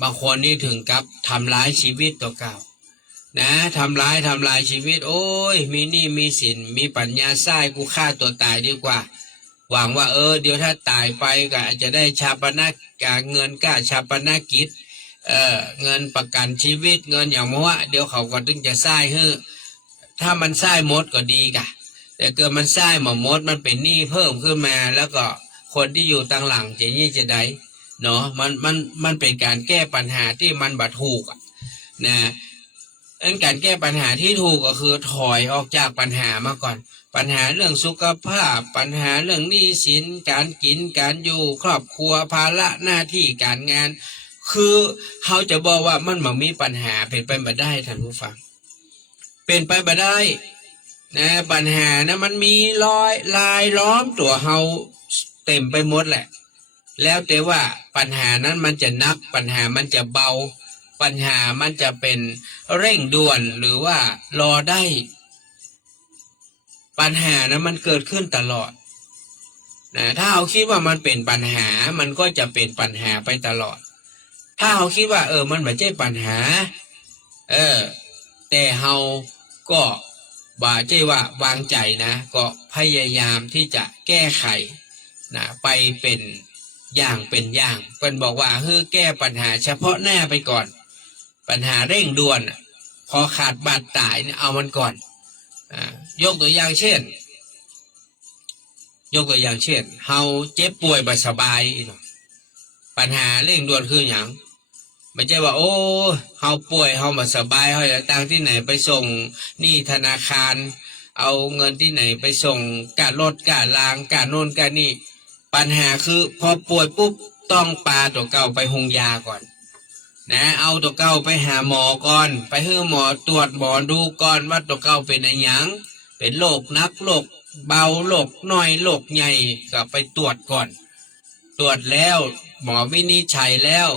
บางคนนี่ถึงกับทำร้ายชีวิตตัวเก่านะทำร้ายชีวิตโอ้ยมีหนี้มีสินมีปัญญาไส้กูฆ่าตัวตายดีกว่าหวังว่าเดี๋ยวถ้าตายไปก็อาจจะได้ชาปนกิจเงินชาปนกิจเงินประกันชีวิตเงินอย่างว่าเดี๋ยวเขาก็ถึงจะไส้ถ้ามันไส้หมดก็ดีกะแต่เกิดมันไส้หมดมันเป็นหนี้เพิ่มขึ้นมาแล้วก็คนที่อยู่ต่างหลังจะได้เนาะมันเป็นการแก้ปัญหาที่มันบัดถูกนะการแก้ปัญหาที่ถูกก็คือถอยออกจากปัญหามาก่อนปัญหาเรื่องสุขภาพปัญหาเรื่องหนี้สินการกินการอยู่ครอบครัวภาระหน้าที่การงานคือเขาจะบอกว่ามันไม่มีปัญหาเป็นไปไม่ได้ท่านผู้ฟังเป็นไปไม่ได้นะปัญหานะมันมีลายล้อมตัวเฮาเต็มไปหมดแหละแล้วแต่ว่าปัญหานั้นมันจะนักปัญหามันจะเบาปัญหามันจะเป็นเร่งด่วนหรือว่ารอได้ปัญหานะมันเกิดขึ้นตลอดนะถ้าเราคิดว่ามันเป็นปัญหามันก็จะเป็นปัญหาไปตลอดถ้าเราคิดว่ามันไม่ใช่ปัญหาแต่เราก็บ่าใจว่าวางใจนะก็พยายามที่จะแก้ไขนะไปเป็นอย่างเพิ่นบอกว่าแก้ปัญหาเฉพาะหน้าไปก่อนปัญหาเร่งด่วนพอขาดบาดตายเนี่ยเอามันก่อนยกตัวอย่างเช่นเฮาเจ็บป่วยบ่สบายปัญหาเร่งด่วนคืออย่างไม่ใช่ว่าเฮาป่วยเฮาบ่สบายเฮาจะตั้งที่ไหนไปส่งหนี้ธนาคารเอาเงินที่ไหนไปส่งการรถการรางการโน่นการนี่ปัญหาคือพอป่วยปุ๊บ ต้องปาตัวเก่าไปหงยาก่อนนะเอาตัวเก่าไปหาหมอก่อนไปให้หมอตรวจหมอดูก่อนว่าตัวเก่าเป็นอะไรหยังเป็นโรคนักโรคเบาโรคน้อยโรคใหญ่ก็ไปตรวจก่อน ตรวจแล้วหมอวินิจฉัยแล้ว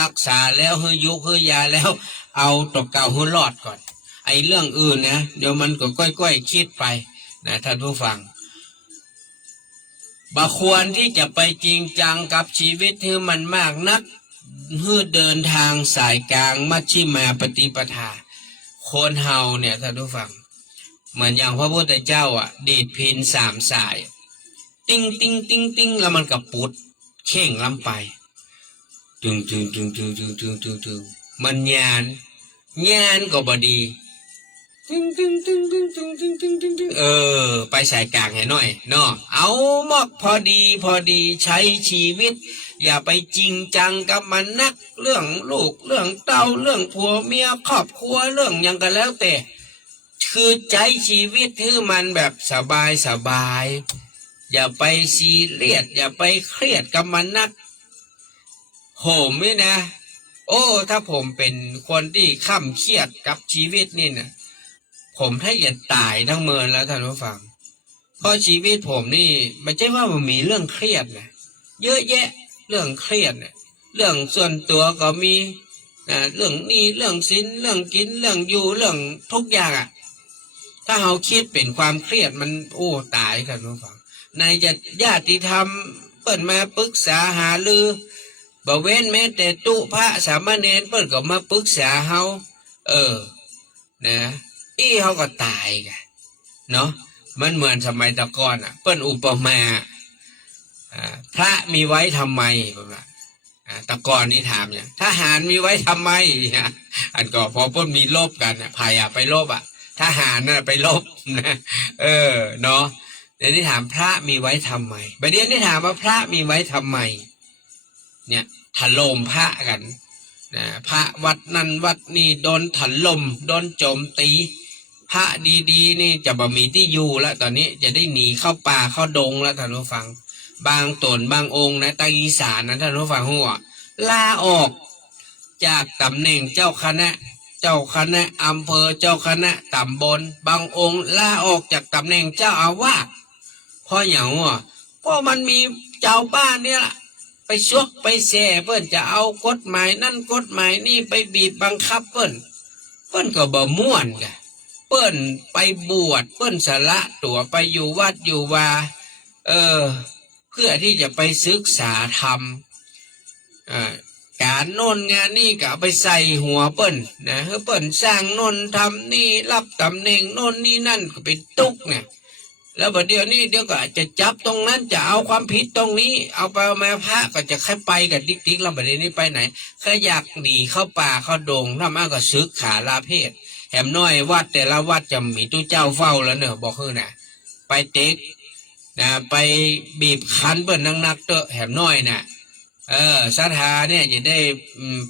รักษาแล้วให้ยุกให้ยาแล้วเอาตัวเก่าให้รอดก่อนไอ้เรื่องอื่นนะเดี๋ยวมันก็ค่อยๆคิดไปนะท่านผู้ฟังบ่ควรที่จะไปจริงจังกับชีวิตที่มันมากนักเพื่อเดินทางสายกลางมัชฌิมาปฏิปทาคนเฮาเนี่ยท่านผู้ฟังเหมือนอย่างพระพุทธเจ้าดีดพิน3 สายติ้งติ้งติ้งติ้งแล้วมันก็ปุดเข่งล้ำไปตึงตึงตึงตึงตึงตึงตึงตึงมันญาณก็บดีตึงตึงตึงตึงตึงตึงตึงตึงตึงไปสายกลางให้หน่อยเนาะเอาหมอกพอดีใช้ชีวิตอย่าไปจริงจังกับมันนักเรื่องลูกเรื่องเต้าเรื่องผัวเมียครอบครัวเรื่องยังกันแล้วแต่คือใจชีวิตที่มันแบบสบายอย่าไปซีเรียสอย่าไปเครียดกับมันนักโหมนี่นะโอ้ถ้าผมเป็นคนที่ข้ามเครียดกับชีวิตนี่นะผมถ้าอยากตายทั้งเมืองแล้วท่านผู้ฟังเพราะชีวิตผมนี่ไม่ใช่ว่ามันมีเรื่องเครียดนะเยอะแยะเรื่องเครียดเนี่ยเรื่องส่วนตัวก็มีเรื่องนี้เรื่องสินเรื่องกินเรื่องอยู่เรื่องทุกอย่างถ้าเราคิดเป็นความเครียดมันโอ้ตายท่านผู้ฟังในญาติธรรมเปิดมาปรึกษาหารือบ่เว้นแม้แต่ตุพระสามเณรเปิดก็มาปรึกษาเฮานะเขาก็ตายกันเนาะมันเหมือนสมัยตะก่อนเปิ้นอุปมาพระมีไว้ทำไมตะก่อนนี่ถามเนี่ยทหารมีไว้ทำไมอันก็พอเปิ้นมีลบกันภัยไปลบทหารน่ะไปลบนะเนาะเดี๋ยวนี้ถามพระมีไว้ทำไมประเดี๋ยวนี้ถามว่าพระมีไว้ทำไมเนี่ยถล่มพระกันนะพระวัดนั้นวัดนี้โดนถล่มโดนโจมตีพระดีๆนี่จะบ่มีที่อยู่แล้วตอนนี้จะได้หนีเข้าป่าเข้าดงแล้วท่านผู้ฟังบางตนบางองค์นะทางอีสานนะท่านผู้ฟังหัวลาออกจากตำแหน่งเจ้าคณะอำเภอเจ้าคณะตำบลบางองค์ลาออกจากตำแหน่งเจ้าอาวาสเพราะอย่างว่าเพราะมันมีเจ้าบ้านเนี่ยล่ะไปชกไปแส่เปิ้นจะเอากฎหมายนั่นกฎหมายนี่ไปบีบบังคับเปิ้นก็บ่ม่วนกะเปิ้นไปบวชเปิ้นสละตัวไปอยู่วัดอยู่วาเพื่อที่จะไปศึกษาธรรมการโน่นงานนี่ก็ไปใส่หัวเปิ้นนะเปิ้นสร้างโน่นทำนี่รับตำแหน่งโน่นนี่นั่นก็ไปตุกเนี่ยแล้วบัดเดี๋ยวนี้เดี๋ยวก็จะจับตรงนั้นจะเอาความผิดตรงนี้เอาไปมาพระก็จะค่อยไปกับติ๊กแล้วบัดเดี๋ยวนี้ไปไหนแค่อยากหนีเข้าป่าเข้าดงถ้ามาก็ซึกขาลาเพศแถมน้อยวัดแต่ละวัดจะมีตู้เจ้าเฝ้าแล้วเนอะบอกคือน่ะไปเต็กนะไปบีบคั้นเปิ้นนักๆเตอะแถมน้อยน่ะศรัทธาเนี่ยจะได้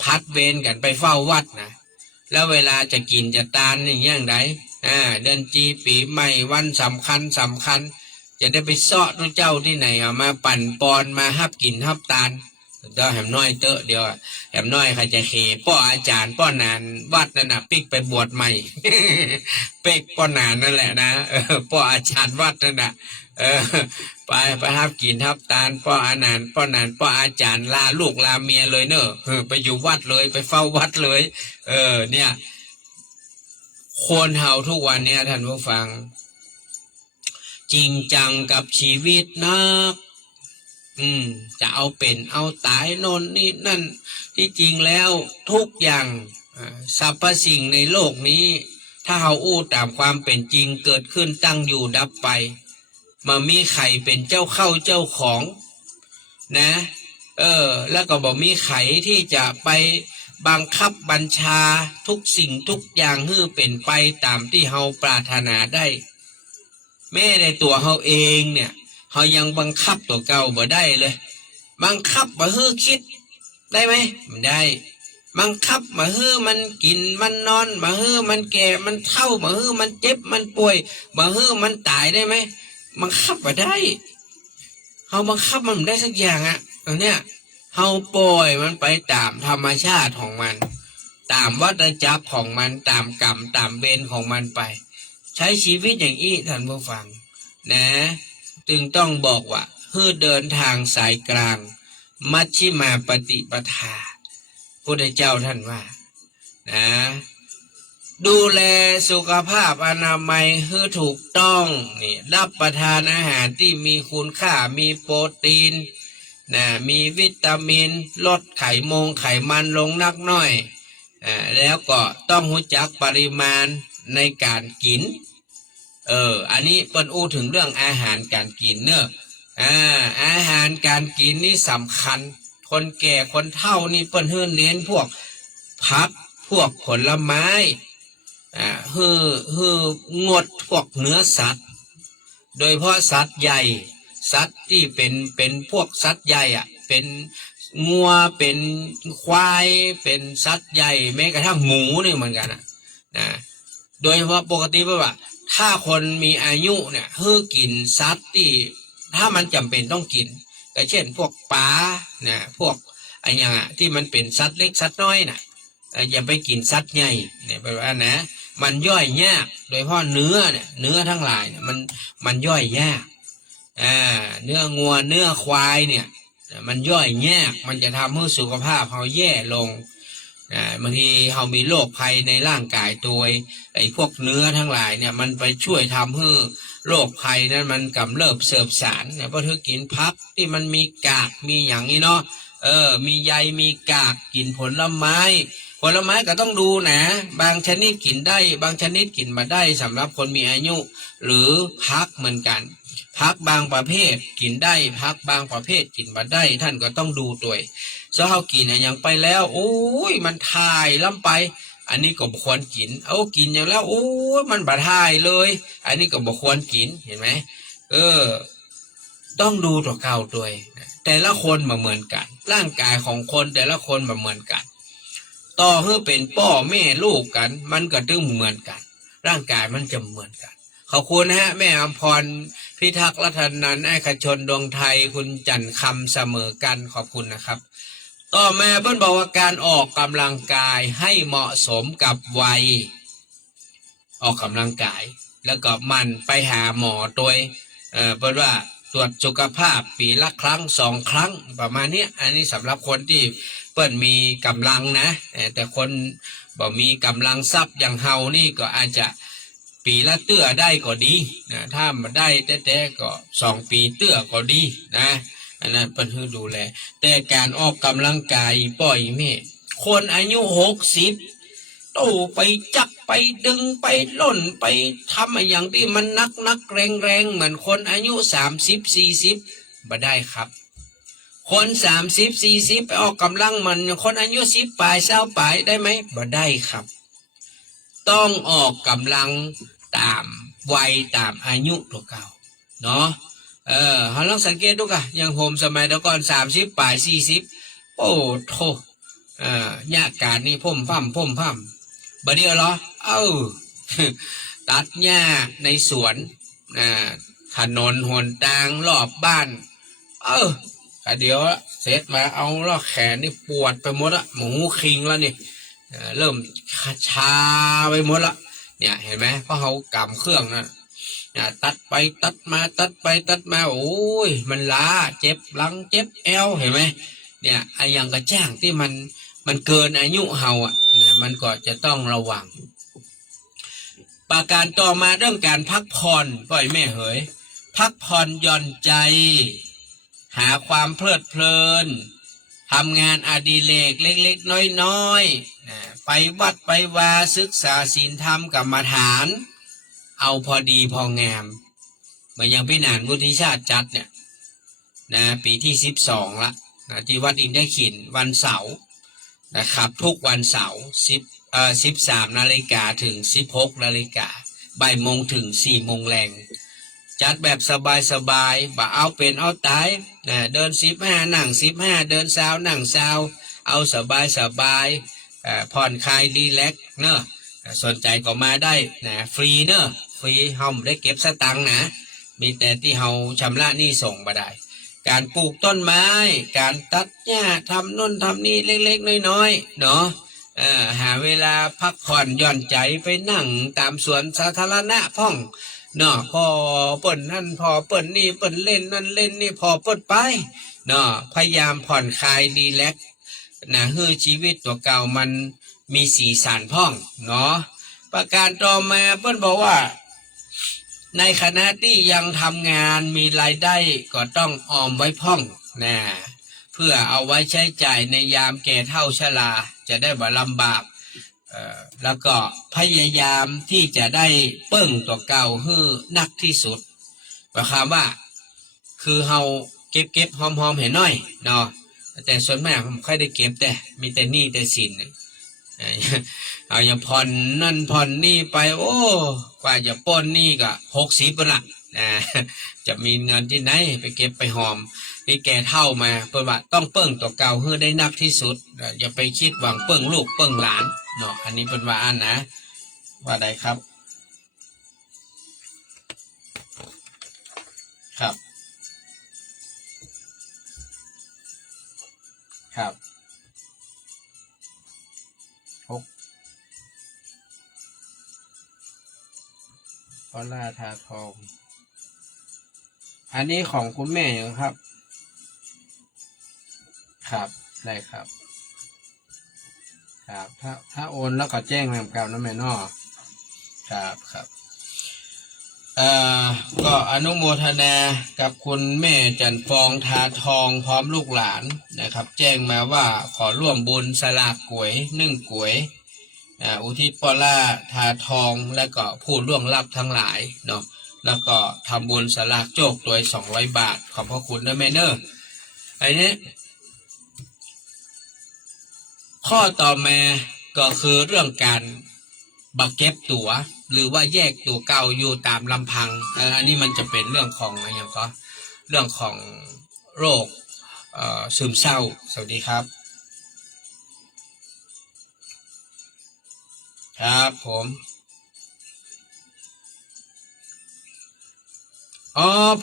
พัดเวรกันไปเฝ้าวัดนะแล้วเวลาจะกินจะตานอย่างไรเดือนจีปีใหม่วันสำคัญจะได้ไปเสาะตู้เจ้าที่ไหนมาปั่นปอนมาฮับกินฮับตานเดี๋ยวแหมน้อยเตอะเดี๋ยวแหมน้อยใครจะเขป้ออาจารย์ป้อนานวัดนั่นน่ะปิกไปบวชใหม่ เป็กป้อนานนั่นแหละนะป้ออาจารย์วัดนั่นน่ะไปฮับกินฮับตานป้ออานานป้ออาจารย์ลาลูกลาเมียเลยเนอะไปอยู่วัดเลยไปเฝ้าวัดเลยเนี่ยคนเฮาทุกวันเนี่ยท่านผู้ฟังจริงจังกับชีวิตนักจะเอาเป็นเอาตายโน่นนี่นั่นที่จริงแล้วทุกอย่างสรรพสิ่งในโลกนี้ถ้าเฮาอู้ตามความเป็นจริงเกิดขึ้นตั้งอยู่ดับไปมามีใครเป็นเจ้าเข้าเจ้าของนะแล้วก็บอกมีใครที่จะไปบังคับบัญชาทุกสิ่งทุกอย่างให้เป็นไปตามที่เฮาปรารถนาได้แม้ในตัวเฮาเองเนี่ยเฮายังบังคับตัวเก่าบ่ได้เลยบังคับมาให้คิดได้ไหมไม่ได้บังคับมาให้มันกินมันนอนมาให้มันแก่มันเฒ่ามาให้มันเจ็บมันป่วยมาให้มันตายได้ไหมบังคับบ่ได้เฮาบังคับมันไม่ได้สักอย่างตรงเนี้ย เฮาปล่อยมันไปตามธรรมชาติของมัน ตามวัฏจักรของมันตามกรรมตามเวรของมันไป ใช้ชีวิตอย่างนี้ท่านผู้ฟังนะจึงต้องบอกว่าให้เดินทางสายกลางมัชฌิมาปฏิปทาพุทธเจ้าท่านว่านะดูแลสุขภาพอนามัยให้ถูกต้องนี่รับประทานอาหารที่มีคุณค่ามีโปรตีนนะมีวิตามินลดไขมันลงนักน้อยแล้วก็ต้องรู้จักปริมาณในการกินอันนี้เปิ้นอู้ถึงเรื่องอาหารการกินเนอะอาหารการกินนี่สำคัญคนแก่คนเฒ่านี่เปิ้นเน้นพวกผักพวกผลไม้งดพวกเนื้อสัตว์โดยเฉพาะสัตว์ใหญ่สัตว์ที่เป็นพวกสัตว์ใหญ่เป็นงัวเป็นควายเป็นสัตว์ใหญ่แม้กระทั่งหมูนี่เหมือนกันนะโดยเฉพาะปกติว่าถ้าคนมีอายุเนี่ยให้กินสัตว์ที่ถ้ามันจำเป็นต้องกินก็เช่นพวกปลาเนี่ยพวกอะไรอย่างที่มันเป็นสัตว์เล็กสัตว์น้อยนะอย่าไปกินสัตว์ใหญ่เนี่ยแปลว่านะมันย่อยยากโดยเฉพาะเนื้อทั้งหลายเนี่ยมันย่อยยากเนื้องัวเนื้อควายเนี่ยมันย่อยยากมันจะทำให้สุขภาพเราแย่ลงบางทีเรามีโรคภัยในร่างกายตัวไอ้พวกเนื้อทั้งหลายเนี่ยมันไปช่วยทำให้โรคภัยนั้นมันกำเริบเสบสารเนี่ยเพราะเธอกินพักที่มันมีกากมีอย่างนี้เนาะมีใยมีกากกินผลไม้ก็ต้องดูนะบางชนิดกินได้บางชนิดกินมาได้สำหรับคนมีอายุหรือพักเหมือนกันพักบางประเภทกินได้พักบางประเภทกินมาได้ท่านก็ต้องดูตัวถ้าเขากินอย่างไปแล้วโอ้ยมันถ่ายล้ำไปอันนี้ก็บ่ควรกินกินอย่างแล้วโอ้ยมันบาถ่ายเลยอันนี้ก็บ่ควรกินเห็นไหมต้องดูตัวเก่าตัวแต่ละคนมาเหมือนกันร่างกายของคนแต่ละคนมาเหมือนกันต่อให้เป็นพ่อแม่ลูกกันมันก็ต้องเหมือนกันร่างกายมันจะเหมือนกันขอบคุณนะฮะแม่อภรพิทักษ์รัตนันท์ไอ้ขชนดวงไทยคุณจันคำเสมอกันขอบคุณนะครับต่อมาเพิ่นบอกว่าการออกกำลังกายให้เหมาะสมกับวัยออกกำลังกายแล้วก็มันไปหาหมอตัวเพิ่นว่าตรวจสุขภาพปีละครั้ง2 ครั้งประมาณนี้อันนี้สำหรับคนที่เปิ้นมีกำลังนะแต่คนบ่มีกำลังทรัพย์อย่างเฮานี่ก็อาจจะปีละเตื้อได้ก็ดีนะถ้ามาได้แต่ก็2 ปีเตื้อก็ดีนะอันนั้นเพิ่นให้ดูแลแต่การออกกำลังกายปล่อยแม่คนอายุ60ตู้ไปจับไปดึงไปล่นไปทำอย่างที่มันนักแรงเหมือนคนอายุ30-40บ่ได้ครับคน30-40ไปออกกำลังมันคนอายุ10 ปลาย20 ปลายได้ไหมบ่ได้ครับต้องออกกำลังตามวัยตามอายุตัวเก่าเนาะเราลองสังเกตดูกันอย่างผมสมัยตะก่อน30 ปลาย40โอ้โธ่ยาการนี่พ่มพ่ำบ่เดียวเหรอตัดหญ้าในสวนถนนหนทางรอบบ้านเดี๋ยวเสร็จมาเอาแล้วแขนนี่ปวดไปหมดละหมูคิงแล้วนี่เริ่มชาไปหมดละเนี่ยเห็นไหมเพราะเขากำเครื่องนะตัดไปตัดมาตัดไปตัดมาโอ้ยมันล้าเจ็บหลังเจ็บเอวเห็นไหมเนี่ยไอ้อย่างกระจ้างที่มันเกินอายุเฮานะมันก็จะต้องระวังประการต่อมาเรื่องการพักผ่อนปล่อยแม่เหยพักผ่อนหย่อนใจหาความเพลิดเพลินทำงานอดิเรกเล็กๆน้อยๆไปวัดไปวาศึกษาศีลธรรมกรรมฐานเอาพอดีพองามเหมือนอย่างพี่หนานวุฒิชาติจัดเนี่ยนะปีที่12ละที่วัดอินทขินวันเสาร์นะครับทุกวันเสาร์13 นาฬิกาถึง16 นาฬิกาบ่ายโมงถึง4 โมงแรงจัดแบบสบายบ่เอาเป็นเอาตายเดิน15นั่ง15เดินซาวนั่งซาวเอาสบายผ่อนคลายรีแลกซ์เนอะสนใจก็มาได้นะฟรีเนอะฟรีเฮาได้เก็บสตังค์นะมีแต่ที่เฮาชำระหนี้ส่งมาได้ การปลูกต้นไม้การตัดหญ้าทำนู่นทำนี่เล็กๆน้อยๆเนาะหาเวลาพักผ่อนหย่อนใจไปนั่งตามสวนสาธารณะพ่องเนาะพอเปิ่นนั่นพอเปิ่นนี่เปิ่นเล่นนั่นเล่นนี่พอเปิ่นไปเนาะพยายามผ่อนคลายรีแลกซ์นะให้ชีวิตตัวเก่ามันมีสีสันพ่องเนาะประการต่อมาเปิ้นบอกว่าในขณะที่ยังทำงานมีรายได้ก็ต้องออมไว้พ่องนะเพื่อเอาไว้ใช้จ่ายในยามแก่เฒ่าชราจะได้บ่ลำบากแล้วก็พยายามที่จะได้เปิ้งตัวเก่าให้นักที่สุดหมายความว่าคือเฮาเก็บหอมๆเห็นน้อยเนาะแต่ส่วนมากผมค่อยได้เก็บแต่มีแต่หนี้แต่สินเอาอย่างผ่อนนั่นผ่อนนี่ไปโอ้กว่าจะป้นนี่ก็60ละจะมีเงินที่ไหนไปเก็บไปหอมนี่แก่เท่ามาเปิดว่าต้องเปิ้งตัวเก่าให้ได้นักที่สุดอย่าไปคิดหวังเปิ้งลูกเปิ้งหลานเนาะอันนี้เป็นว่าอันนะว่าใดครับครับครับพอล่าทาทองอันนี้ของคุณแม่ยังครับครับได้ครับครับถ้าโอนแล้วก็แจ้งแม่เก่านะแม่นอครับก็อนุโมทนากับคุณแม่จันฟองทาทองพร้อมลูกหลานนะครับแจ้งมาว่าขอร่วมบุญสลากกวย1 กวยอุทิศปอล่าทาทองและก็ผู้ล่วงลับทั้งหลายเนาะแล้วก็ทำบุญสลากโจกโดย200 บาทขอบพระคุณนะแม่เนอไอ้นี้ข้อต่อมาก็คือเรื่องการบักเก็บตั๋วหรือว่าแยกตัวเก่าอยู่ตามลำพังอันนี้มันจะเป็นเรื่องของอะไรอย่างก็เรื่องของโรคซึมเศร้าสวัสดีครับครับผม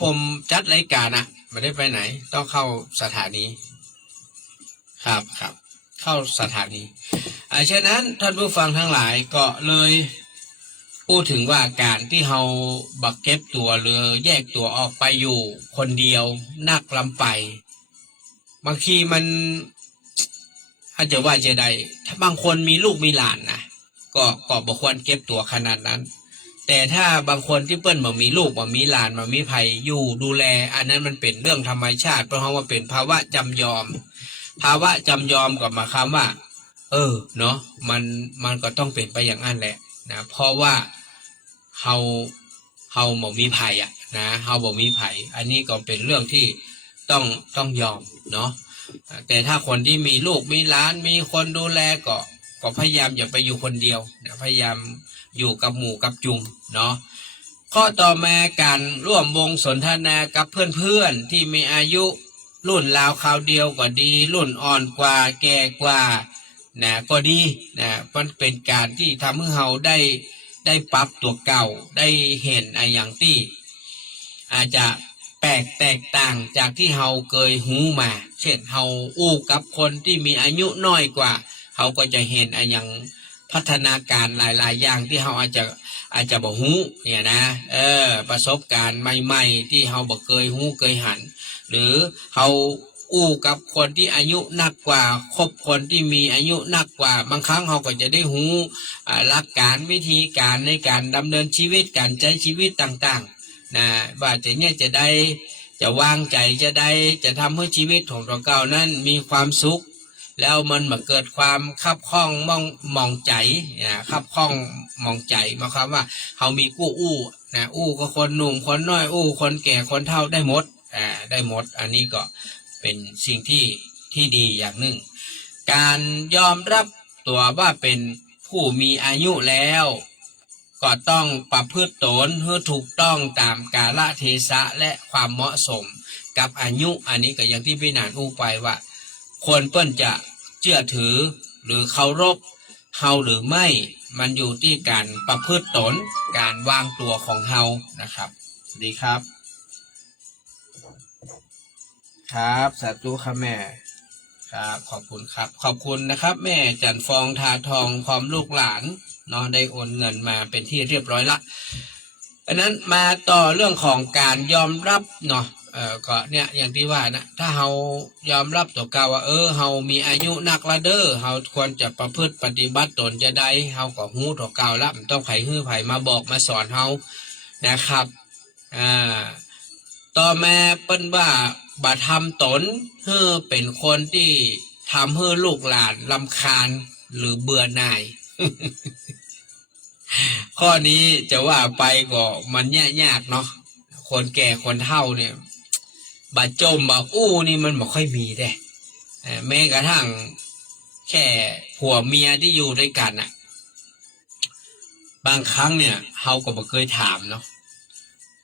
ผมจัดรายการไม่ได้ไปไหนต้องเข้าสถานีครับเข้าสถานีฉะนั้นท่านผู้ฟังทั้งหลายก็เลยพูดถึงว่าการที่เราบักเก็บตัวหรือแยกตัวออกไปอยู่คนเดียวนักลำไปบางทีมันอาจจะว่าจะได้ถ้าบางคนมีลูกมีหลานนะก็บ่ควรเก็บตัวขนาดนั้นแต่ถ้าบางคนที่เปิ้นบ่มีลูกบ่มีหลานบ่มีไผอยู่ดูแลอันนั้นมันเป็นเรื่องธรรมชาติเพราะว่าเป็นภาวะจำยอมภาวะจำยอมกับหมายความว่าเนาะมันก็ต้องเป็นไปอย่างนั้นแหละนะเพราะว่าเฮาบ่มีไผนะเฮาบ่มีไผอันนี้ก็เป็นเรื่องที่ต้องยอมเนาะแต่ถ้าคนที่มีลูกมีหลานมีคนดูแลก็พยายามอย่าไปอยู่คนเดียวนะพยายามอยู่กับหมู่กับจุมเนาะข้อต่อมาการร่วมวงสนทนากับเพื่อนๆที่มีอายุรุ่นราวคราวเดียวก็ดีรุ่นอ่อนกว่าแก่กว่านะก็ดีนะมันเป็นการที่ทำให้เราได้ปรับตัวเก่าได้เห็นอย่างที่อาจจะแตกต่างจากที่เราเคยหูมาเช่นเราอู้กับคนที่มีอายุน้อยกว่าเขาก็จะเห็นอย่างพัฒนาการหลายๆอย่างที่เขาอาจจะบ่ฮู้เนี่ยนะประสบการณ์ใหม่ๆที่เขาบ่เคยฮู้เคยหันหรือเขาอู้กับคนที่อายุนักกว่าคบคนที่มีอายุนักกว่าบางครั้งเขาก็จะได้ฮู้หลักการวิธีการในการดำเนินชีวิตการใช้ชีวิตต่างๆนะว่าจะได้จะวางใจจะทำให้ชีวิตของเราเก่านั้นมีความสุขแล้วมันมาเกิดความคับข้องมองใจคับข้องมองใจหมายความว่าเขามีกู้นะอู้ก็คนหนุ่มคนน้อยอู้คนแก่คนเฒ่าได้หมดได้หมดอันนี้ก็เป็นสิ่งที่ดีอย่างหนึ่งการยอมรับตัวว่าเป็นผู้มีอายุแล้วก็ต้องประพฤติตนให้ถูกต้องตามกาลเทศะและความเหมาะสมกับอายุอันนี้ก็อย่างที่พี่นานอู้ไปว่าคนเปิ้นจะเชื่อถือหรือเคารพเฮาหรือไม่มันอยู่ที่การประพฤติตนการวางตัวของเฮานะครับดีครับ ครับสาธุครับแม่ ครับขอบคุณครับขอบคุณนะครับ แม่จันฟองทาทองพร้อมลูกหลานเนาะได้โอนเงินมาเป็นที่เรียบร้อยละอันนั้นมาต่อเรื่องของการยอมรับเนาะก็เนี่ยอย่างที่ว่านะถ้าเรายอมรับตัวเก่าว่าเรามีอายุนักละเด้อเราควรจะประพฤติปฏิบัติตนจะได้เราก็ฮู้ตัวเก่าละมันต้องไผฮื้อไผมาบอกมาสอนเรานะครับต่อมาเปิ้นว่าบ่ทำตนเพื่อเป็นคนที่ทำให้ลูกหลานรำคาญหรือเบื่อหน่าย ข้อนี้จะว่าไปก็มันยากเนาะคนแก่คนเฒ่าเนี่ยบาดจมบาอู้นี่มันไม่ค่อยมีเด้แม้กระทั่งแค่ผัวเมียที่อยู่ด้วยกันน่ะบางครั้งเนี่ยเราก็ไม่เคยถามเนาะ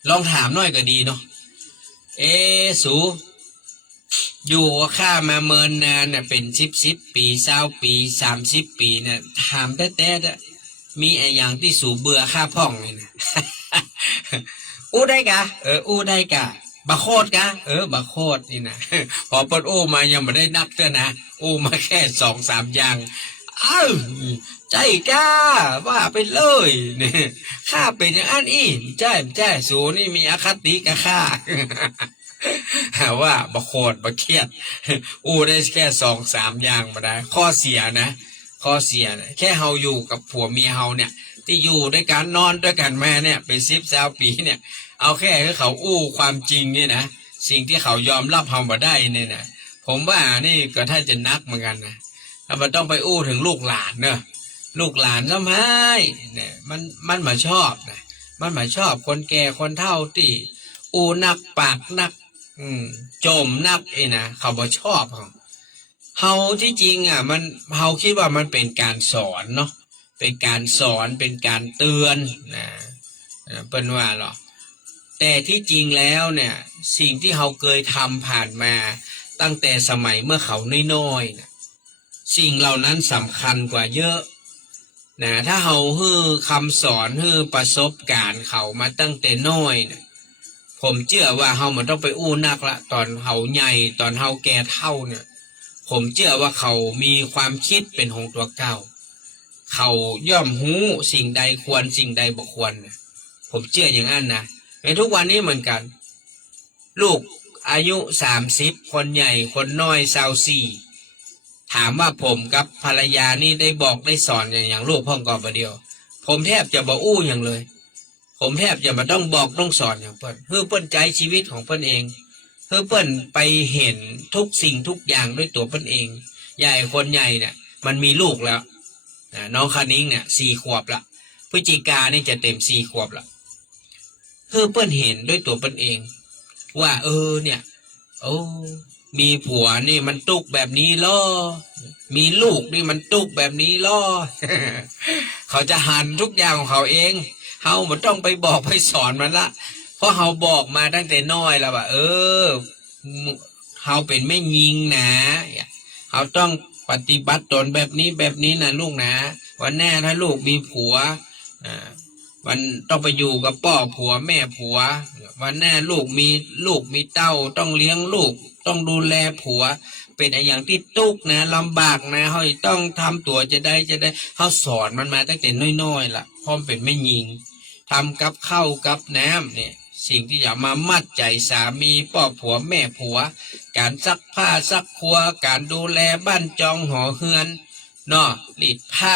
ลองถามหน่อยก็ดีเนาะสูอยู่กับข้ามาเมินนานน่ะเป็น10 ปี20 ปี30 ปีเนี่ยถามแต่มีไอ้อย่างที่สูเบื่อข้าพ่องนี่นะ อู้ได้กะอู้ได้กะบะโคดกะบะโคดนี่นะ พอเปิดอู้มายังไม่ได้นับเท่านะอู้มาแค่2-3อย่างอ้าวใจกล้าว่าไปเลยเนี่ยข้าเป็นอย่างอันอีใช่สูนี่มีอคติกับข้า ว่าบะโคดบะเครียด อู้ได้แค่2-3อย่างมาได้ข้อเสียนะแค่เฮาอยู่กับผัวเมียเฮาเนี่ยที่อยู่ด้วยกันนอนด้วยกันมาเนี่ยเป็น10-20 ปีเนี่ยเอาแค่เขาอู้ความจริงเนี่ยนะสิ่งที่เขายอมรับเฮาบ่ได้เนี่ยนะผมว่านี่ก็ถ้าจะนักเหมือนกันนะถ้ามันต้องไปอู้ถึงลูกหลานเนอะลูกหลานทำไมเนี่ยมันมาชอบนะมันมาชอบคนแก่คนเฒ่าที่อู้นักปากนักโจมนักนะเขาบ่ชอบเฮาที่จริงมันเฮาคิดว่ามันเป็นการสอนเนาะเป็นการสอนเป็นการเตือนนะเป็นว่าหรอแต่ที่จริงแล้วเนี่ยสิ่งที่เฮาเคยทำผ่านมาตั้งแต่สมัยเมื่อเขาน้อยๆนะสิ่งเหล่านั้นสำคัญกว่าเยอะนะถ้าเฮาฮื้อคำสอนฮื้อประสบการณ์เขามาตั้งแต่น้อยนะผมเชื่อว่าเฮามันต้องไปอู้นักละตอนเฮาใหญ่ตอนเฮาแก่เฒ่าเนี่ยผมเชื่อว่าเขามีความคิดเป็นของตัวเก่าเขาย่อมหูสิ่งใดควรสิ่งใดบ่ควรผมเชื่ออย่างนั้นนะในทุกวันนี้เหมือนกันลูกอายุ30คนใหญ่คนน้อย24ถามว่าผมกับภรรยานี่ได้บอกได้สอนอย่างลูกพ่องก่อนประเดียวผมแทบจะบ่อู้อย่างเลยผมแทบจะมาต้องบอกต้องสอนอย่างเพิ่นเพื่อเพิ่นใจชีวิตของเพิ่นเองเพื่อเพิ่นไปเห็นทุกสิ่งทุกอย่างด้วยตัวเพิ่นเองใหญ่คนใหญ่เนี่ยมันมีลูกแล้วน้องคานิ้งเนี่ย4 ขวบละพฤศจิกานี่จะเต็ม4 ขวบละเพื่อเพิ่นเห็นด้วยตัวเพิ่นเองว่าเนี่ยมีผัวนี่มันตุกแบบนี้ล้อมีลูกนี่มันตุกแบบนี้ล้อ เขาจะหันทุกอย่างของเขาเองเฮามันต้องไปบอกไปสอนมันละเพราะเฮาบอกมาตั้งแต่น้อยแล้วว่าเฮาเป็นแม่ยิงนะเฮาต้องปฏิบัติตนแบบนี้นะลูกนะวันแน่ถ้าลูกมีผัวมันต้องไปอยู่กับพ่อผัวแม่ผัววันแน่ลูกมีเต้าต้องเลี้ยงลูกต้องดูแลผัวเป็นอย่างที่ตุกนะลำบากนะเฮาต้องทำตัวจะได้เฮาสอนมันมาตั้งแต่น้อยๆล่ะพร้อมเป็นแม่ยิงทำกับข้าวกับน้ำเนี่ยสิ่งที่จะมามัดใจสามีพ่อผัวแม่ผัวการซักผ้าซักครัวการดูแลบ้านจองหอเฮือนเนาะรีดผ้า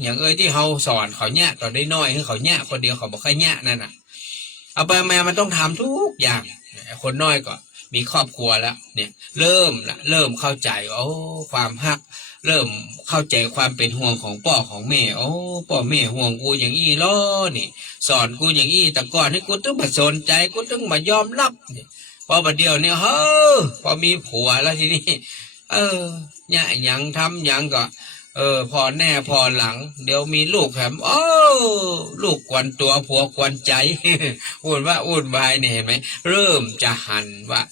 อย่างที่เขาสอนเขาเนี่ยตอนได้น้อยคือเขาเนี่ยคนเดียวเขาบอกแค่เนี่ยนั่นน่ะเอาไปมามันต้องทำทุกอย่างคนน้อยก็มีครอบครัวแล้วเนี่ยเริ่มเข้าใจความฮักเริ่มเข้าใจความเป็นห่วงของพ่อของแม่พ่อแม่ห่วงกูอย่างอี้ล้อนี่สอนกูอย่างอี้แต่ก่อนให้กูต้องมาสนใจกูต้องมายอมรับเนี่ยพอบัดเดียวเนี่ยพอมีผัวแล้วทีนี้เนี่ยยังทำยังก็พอแน่พอหลังเดี๋ยวมีลูกแถมลูกกวนตัวผัวกวนใจ วุ่นวายเนี่ยเห็นไหมเริ่มจะหันว่า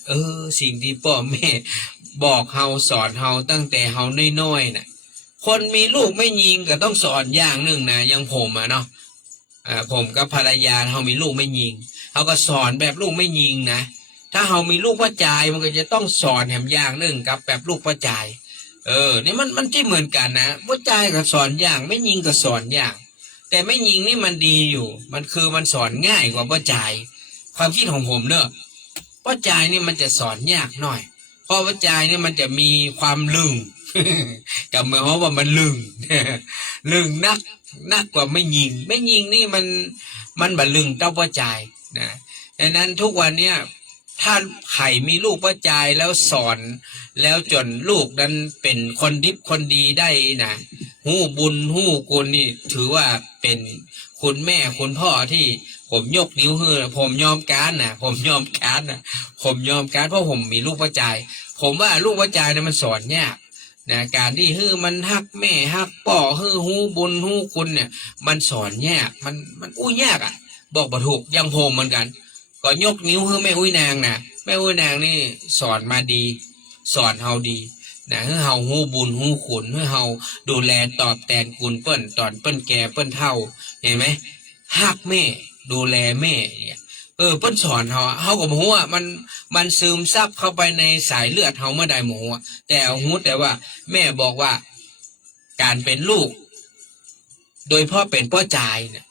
สิ่งที่พ่อแม่บอกเฮาสอนเฮาตั้งแต่เฮาน้อยๆน่ะคนมีลูกไม่ยิงก็ต้องสอนอย่างหนึ่งนะอย่างผมเนาะผมกับภรรยาเฮามีลูกไม่ยิงเขาก็สอนแบบลูกไม่ยิงนะ ถ้าเรามีลูกพ่อจายมันก็จะต้องสอนแหมอย่างหนึ่งกับแบบลูกพ่อจายนี่มันที่เหมือนกันนะพ่อจายก็สอนอย่างไม่ยิงก็สอนอย่าง แต่ไม่ยิงนี่มันดีอยู่มันสอนง่ายกว่าพ่อจายความคิดของผมเนอะพ่อจายนี่มันจะสอนยากหน่อยเพราะพ่อจายนี่มันจะมีความลึง กับเมื่อว่ามันลึง ลึงนักกว่าไม่ยิงนี่มันบะลึงเต้าพ่อจายนะดังนั้นทุกวันเนี้ยถ้าใครมีลูกพ่อจายแล้วสอนแล้วจนลูกนั้นเป็นคนดิบคนดีได้นะหู้บุญหู้กุลนี่ถือว่าเป็นคุณแม่คุณพ่อที่ผมยกนิ้วให้ผมยอมการนะผมยอมการเพราะผมมีลูกพ่อจายผมว่าลูกพ่อจายเนี่ยมันสอนยากนะการที่มันฮักแม่ฮักป่อหู้บุญหู้คุณเนี่ยมันสอนยากมันอุ้ยยากอ่ะบอกบ่ถูกยังผมเหมือนกันก็ยกนิ้วให้แม่อุ้ยนางนะแม่อุ้ยนางนี่สอนมาดีสอนเฮาดีนะให้เฮาฮู้บุญฮู้คุณให้เฮาดูแลตอบแทนคุณเปิ้นตอนเปิ้นแก่เปิ้นเฒ่าเห็นไหมฮักแม่ดูแลแม่เนี่ยเปิ้นสอนเฮาก็บ่ฮู้ว่ามันซึมซับเข้าไปในสายเลือดเฮาเมื่อใดบ่ฮู้แต่ฮู้แต่ว่าแม่บอกว่าการเป็นลูกโดยพ่อเป็นพ่อจายเนี่ย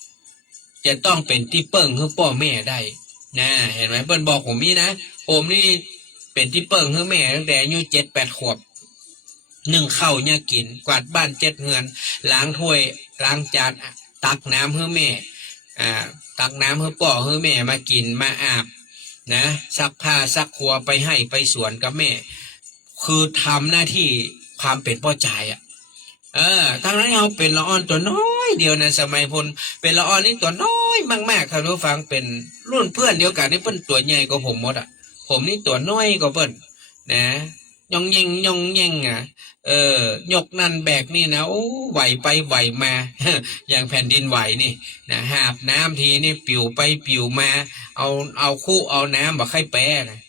จะต้องเป็นที่เปิ้งให้พ่อแม่ได้นะเห็นไหมเปิ้นบอกผมนี่นะผมนี่เป็นที่เปิ้งให้แม่ตั้งแต่อายุ7-8 ขวบนึ่งข้าวเนี่ยกินกวาดบ้าน7 เรือนล้างถ้วยล้างจานตักน้ำให้แม่ตักน้ำให้พ่อให้แม่มากินมาอาบนะซักผ้าซักครัวไปให้ไปสวนกับแม่คือทำหน้าที่ความเป็นพ่อจายทั้งนั้นเราเป็นละอ่อนตัวน้อยเดียวนะสมัยพลเป็นละอ่อนนี่ตัวน้อยมากๆครับทุกฟังเป็นรุ่นเพื่อนเดียวกันนี่เปิ้นตัวใหญ่กว่าผมหมดผมนี่ตัวน้อยกว่าเปิ้นนะย่องแย่งยกนั่นแบกนี่นะโอ้ไหวไปไหวมา อย่างแผ่นดินไหวนี่นะหาบน้ำทีนี่ปิวไปปิวมาเอาคู่เอาน้ำบ่ค่อยแปรนะ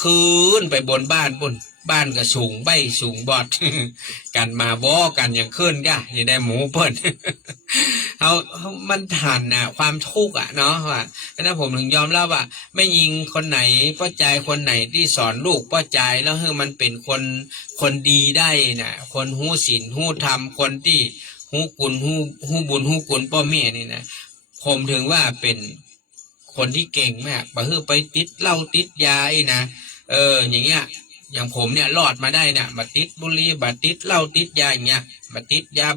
คืนไปบนบ้านก็สูงใบสูงบอด กันมาบ่กันอย่างขึ้นก็อย่าได้หมูเปิ้น มันทันนะความทุกข์เนาะว่าฉะนั้นผมถึงยอมรับว่าไม่ยิงคนไหนป้อใจคนไหนที่สอนลูกป้อใจแล้วมันเป็นคนดีได้นะคนหูศีลหูธรรมคนที่หูกุลหูบุญหูกุลพ่อแม่นี่นะผมถึงว่าเป็นคนที่เก่งมากไปติดเหล้าติดยานะอย่างเงี้ยอย่างผมเนี่ยรอดมาได้เนี่ยมาติดบุหรี่มาติดเหล้าติดยาอย่างเงี้ยมาติดยา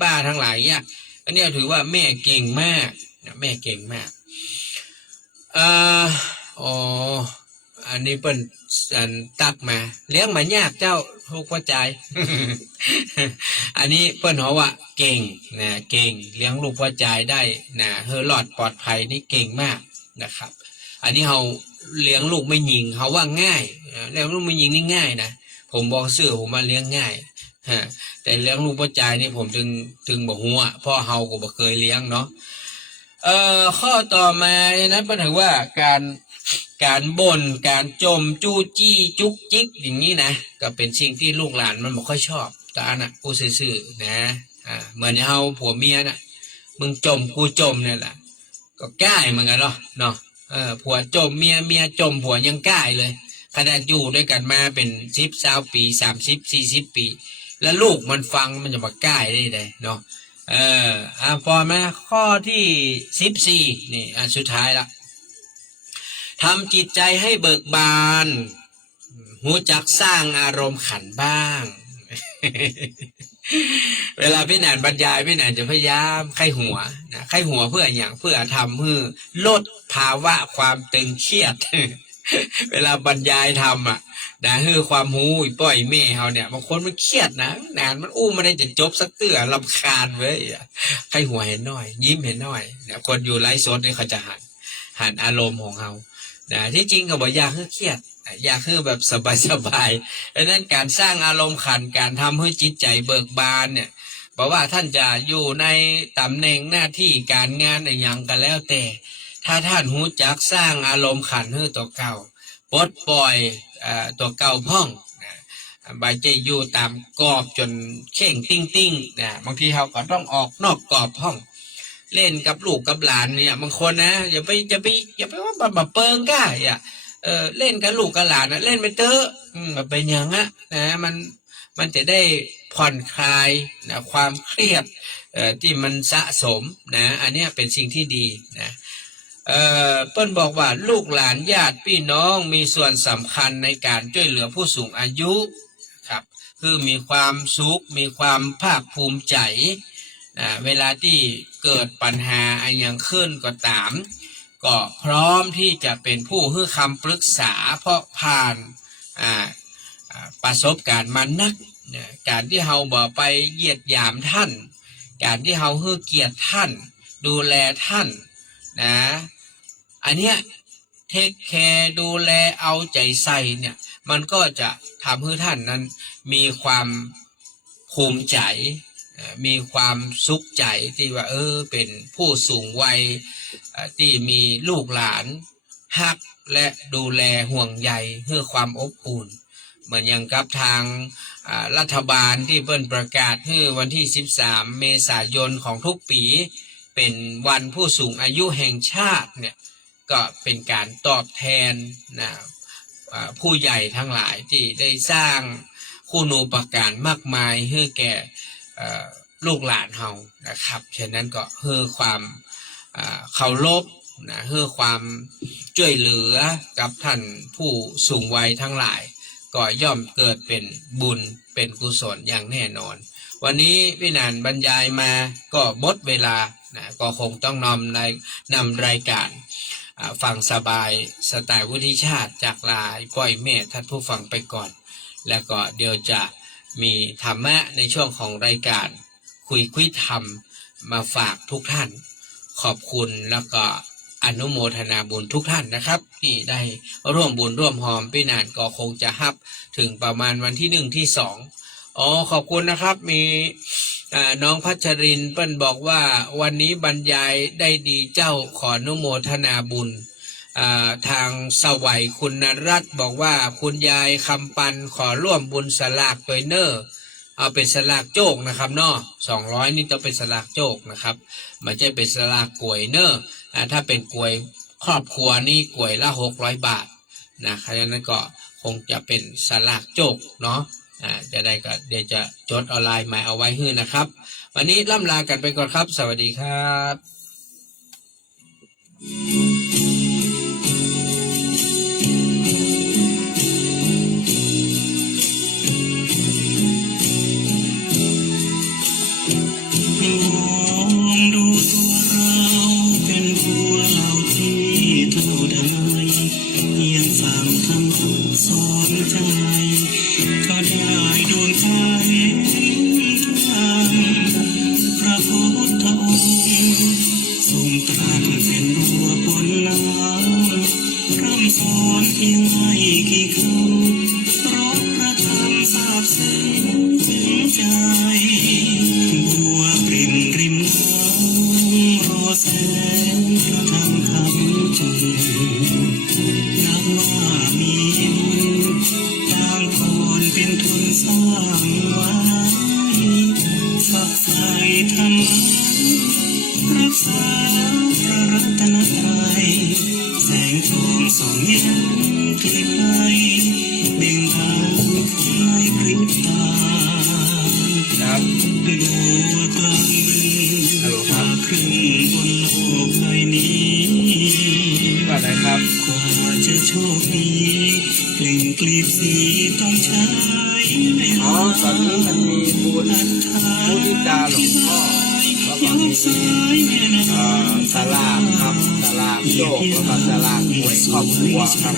บ้าทั้งหลายเนี่ยอันนี้ถือว่าแม่เก่งมากแม่เก่งมากอันนี้เปิ้นตักมาเลี้ยงมายากเจ้าทุกข์ใจ อันนี้เปิ้นเขาว่าเก่งนะเก่งเลี้ยงลูกพ่อใจได้นะรอดปลอดภัยนี่เก่งมากนะครับอันนี้เขาเลี้ยงลูกไม่ยิงเขาว่าง่ายเลี้ยงลูกไม่ยิงนี่ง่ายนะผมบอกซื่อผมมาเลี้ยงง่ายแต่เลี้ยงลูกพ่อใจนี่ผมถึงบอกหัวพ่อเฮาก็บ่เคยเลี้ยงเนาะข้อต่อมานั้นเป็นถึงว่าการบ่นการจมจู้จี้จุกจิกอย่างนี้นะก็เป็นสิ่งที่ลูกหลานมันไม่ค่อยชอบตาน่ะผู้ซื่อๆนะเหมือนเฮาผัวเมียน่ะมึงจมกูจมเนี่ยแหละก็ใกล้เหมือนกันเนาะผัวจมเมียจมผัวยังใกล้เลยขนาดอยู่ด้วยกันมาเป็น10-20 ปี30-40 ปีแล้วลูกมันฟังมันจะมาใกล้ได้เลยเนาะพอมาข้อที่14นี่สุดท้ายละทำจิตใจให้เบิกบานหูจักสร้างอารมณ์ขันบ้าง เวลาพี่แนนบรรยายพี่แนนจะพยายามไข้หัวนะไข้หัวเพื่ออย่างเพื่อทำให้ลดภาวะความตึงเครียด เวลาบรรยายทำนะคือความหูปล่อยแม่เขาเนี่ยบางคนมันเครียดนะนานมันมันได้จะจบสักเตื้อรำคาญเว้ยไข้หัวเห็นน้อยยิ้มเห็นน้อยเนี่ยคนอยู่ไลฟ์สดเนี่ยเขาจะหันอารมณ์ของเขาที่จริงก็บอกอยากให้เครียดอยากให้แบบสบายๆดังนั้นการสร้างอารมณ์ขันการทำให้จิตใจเบิกบานเนี่ยบอกว่าท่านจะอยู่ในตำแหน่งหน้าที่การงานอย่างกันแล้วแต่ถ้าท่านหูจักสร้างอารมณ์ขันให้ตัวเก่าปลดปล่อยตัวเก่าพ่องใบใจอยู่ตามกรอบจนเข่งติ้งบางทีเขาก็ต้องออกนอกกรอบห้องเล่นกับลูกกับหลานเนี่ยบางคนนะอย่าไปว่ามาเปิงก้า เล่นกับลูกกับหลานนะเล่นไปเตอะมันเป็นอย่างอะนะมันจะได้ผ่อนคลายนะความเครียดที่มันสะสมนะอันนี้เป็นสิ่งที่ดีนะเปิ้ลบอกว่าลูกหลานญาติพี่น้องมีส่วนสำคัญในการช่วยเหลือผู้สูงอายุครับคือมีความสุขมีความภาคภูมิใจนะเวลาที่เกิดปัญหาอะไรอย่างขึ้นก็ตามก็พร้อมที่จะเป็นผู้ให้คำปรึกษาเพราะผ่านประสบการณ์มานักการที่เราบอกไปเหยียดหยามท่านการที่เราให้เกียรติท่านดูแลท่านนะอันเนี้ยเทคแคร์ดูแลเอาใจใส่เนี่ยมันก็จะทำให้ท่านนั้นมีความภูมิใจมีความสุขใจที่ว่าเป็นผู้สูงวัยที่มีลูกหลานฮักและดูแลห่วงใยเพื่อความอบอุ่นเหมือนอย่างกับทางรัฐบาลที่เพิ่นประกาศให้วันที่13 เมษายนของทุกปีเป็นวันผู้สูงอายุแห่งชาติเนี่ยก็เป็นการตอบแทนนะผู้ใหญ่ทั้งหลายที่ได้สร้างคุณูปการมากมายให้แก่ลูกหลานเฮานะครับฉะนั้นก็เพื่อความเคารพนะเพื่อความช่วยเหลือกับท่านผู้สูงวัยทั้งหลายก็ย่อมเกิดเป็นบุญเป็นกุศลอย่างแน่นอนวันนี้พี่นันบรรยายมาก็หมดเวลานะก็คงต้องนำรายการฟังสบายสไตล์วุฒิชาติจากลายปล่อยเมธท่านผู้ฟังไปก่อนแล้วก็เดี๋ยวจะมีธรรมะในช่วงของรายการคุยธรรมมาฝากทุกท่านขอบคุณแล้วก็อนุโมทนาบุญทุกท่านนะครับที่ได้ร่วมบุญร่วมหอมพี่นานก็คงจะฮับถึงประมาณวันที่1 ที่ 2ขอบคุณนะครับมีน้องพัชรินเปิ้ลบอกว่าวันนี้บรรยายได้ดีเจ้าขออนุโมทนาบุญทางสวัยคุณนรัตน์บอกว่าคุณยายคำปันขอร่วมบุญสลากตัวเนอร์เอาเป็นสลากโจกนะครับเนาะ200นี่ต้องเป็นสลากโจกนะครับไม่ใช่เป็นสลากกล้วยเนอร์ถ้าเป็นกล้วยครอบครัวนี่กล้วยละ600 บาทนะครับดังนั้นก็คงจะเป็นสลากโจกเนาะจะได้ก็เดี๋ยวจะจดออนไลน์มาเอาไว้ให้นะครับวันนี้ล่ำลากันไปก่อนครับสวัสดีครับตอนนี้มันมีบุญที่ดาหลวงพ่อแล้วก็มีสลากครับสลากโยกแล้วก็สลากหวยครอบครัวครับ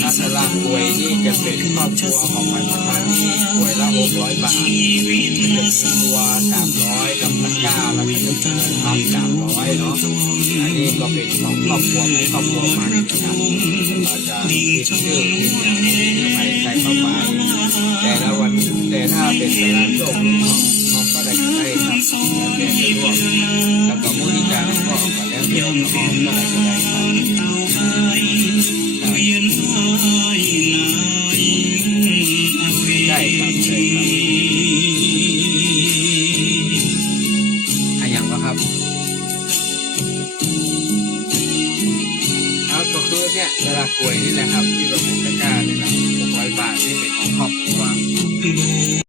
ถ้าสลากหวยนี่จะเป็นครอบครัวของมันประมาณนี้หวยละ600 บาทจะตัว300กับ1,900แล้วก็จะเป็น300เนาะอันนี้ก็เป็นของครอบครัวมันนะครับเราจะคิดชื่อคิดอย่างไปใช้เข้าไปแต่ถ้าเป็นสลากโยกน้องก็ได้ครับแล้วแต่จะร่วมแล้วก็มูลนิธิก็แล้วแต่น้องก็ได้ครับได้ครับใช่ครับอย่างก็ครับก็คือ เนี่ยตลาดกล้วยนี่แหละครับที่เราเป็นตะกร้านี่แหละ600 บาทนี่เป็นของครอบครัว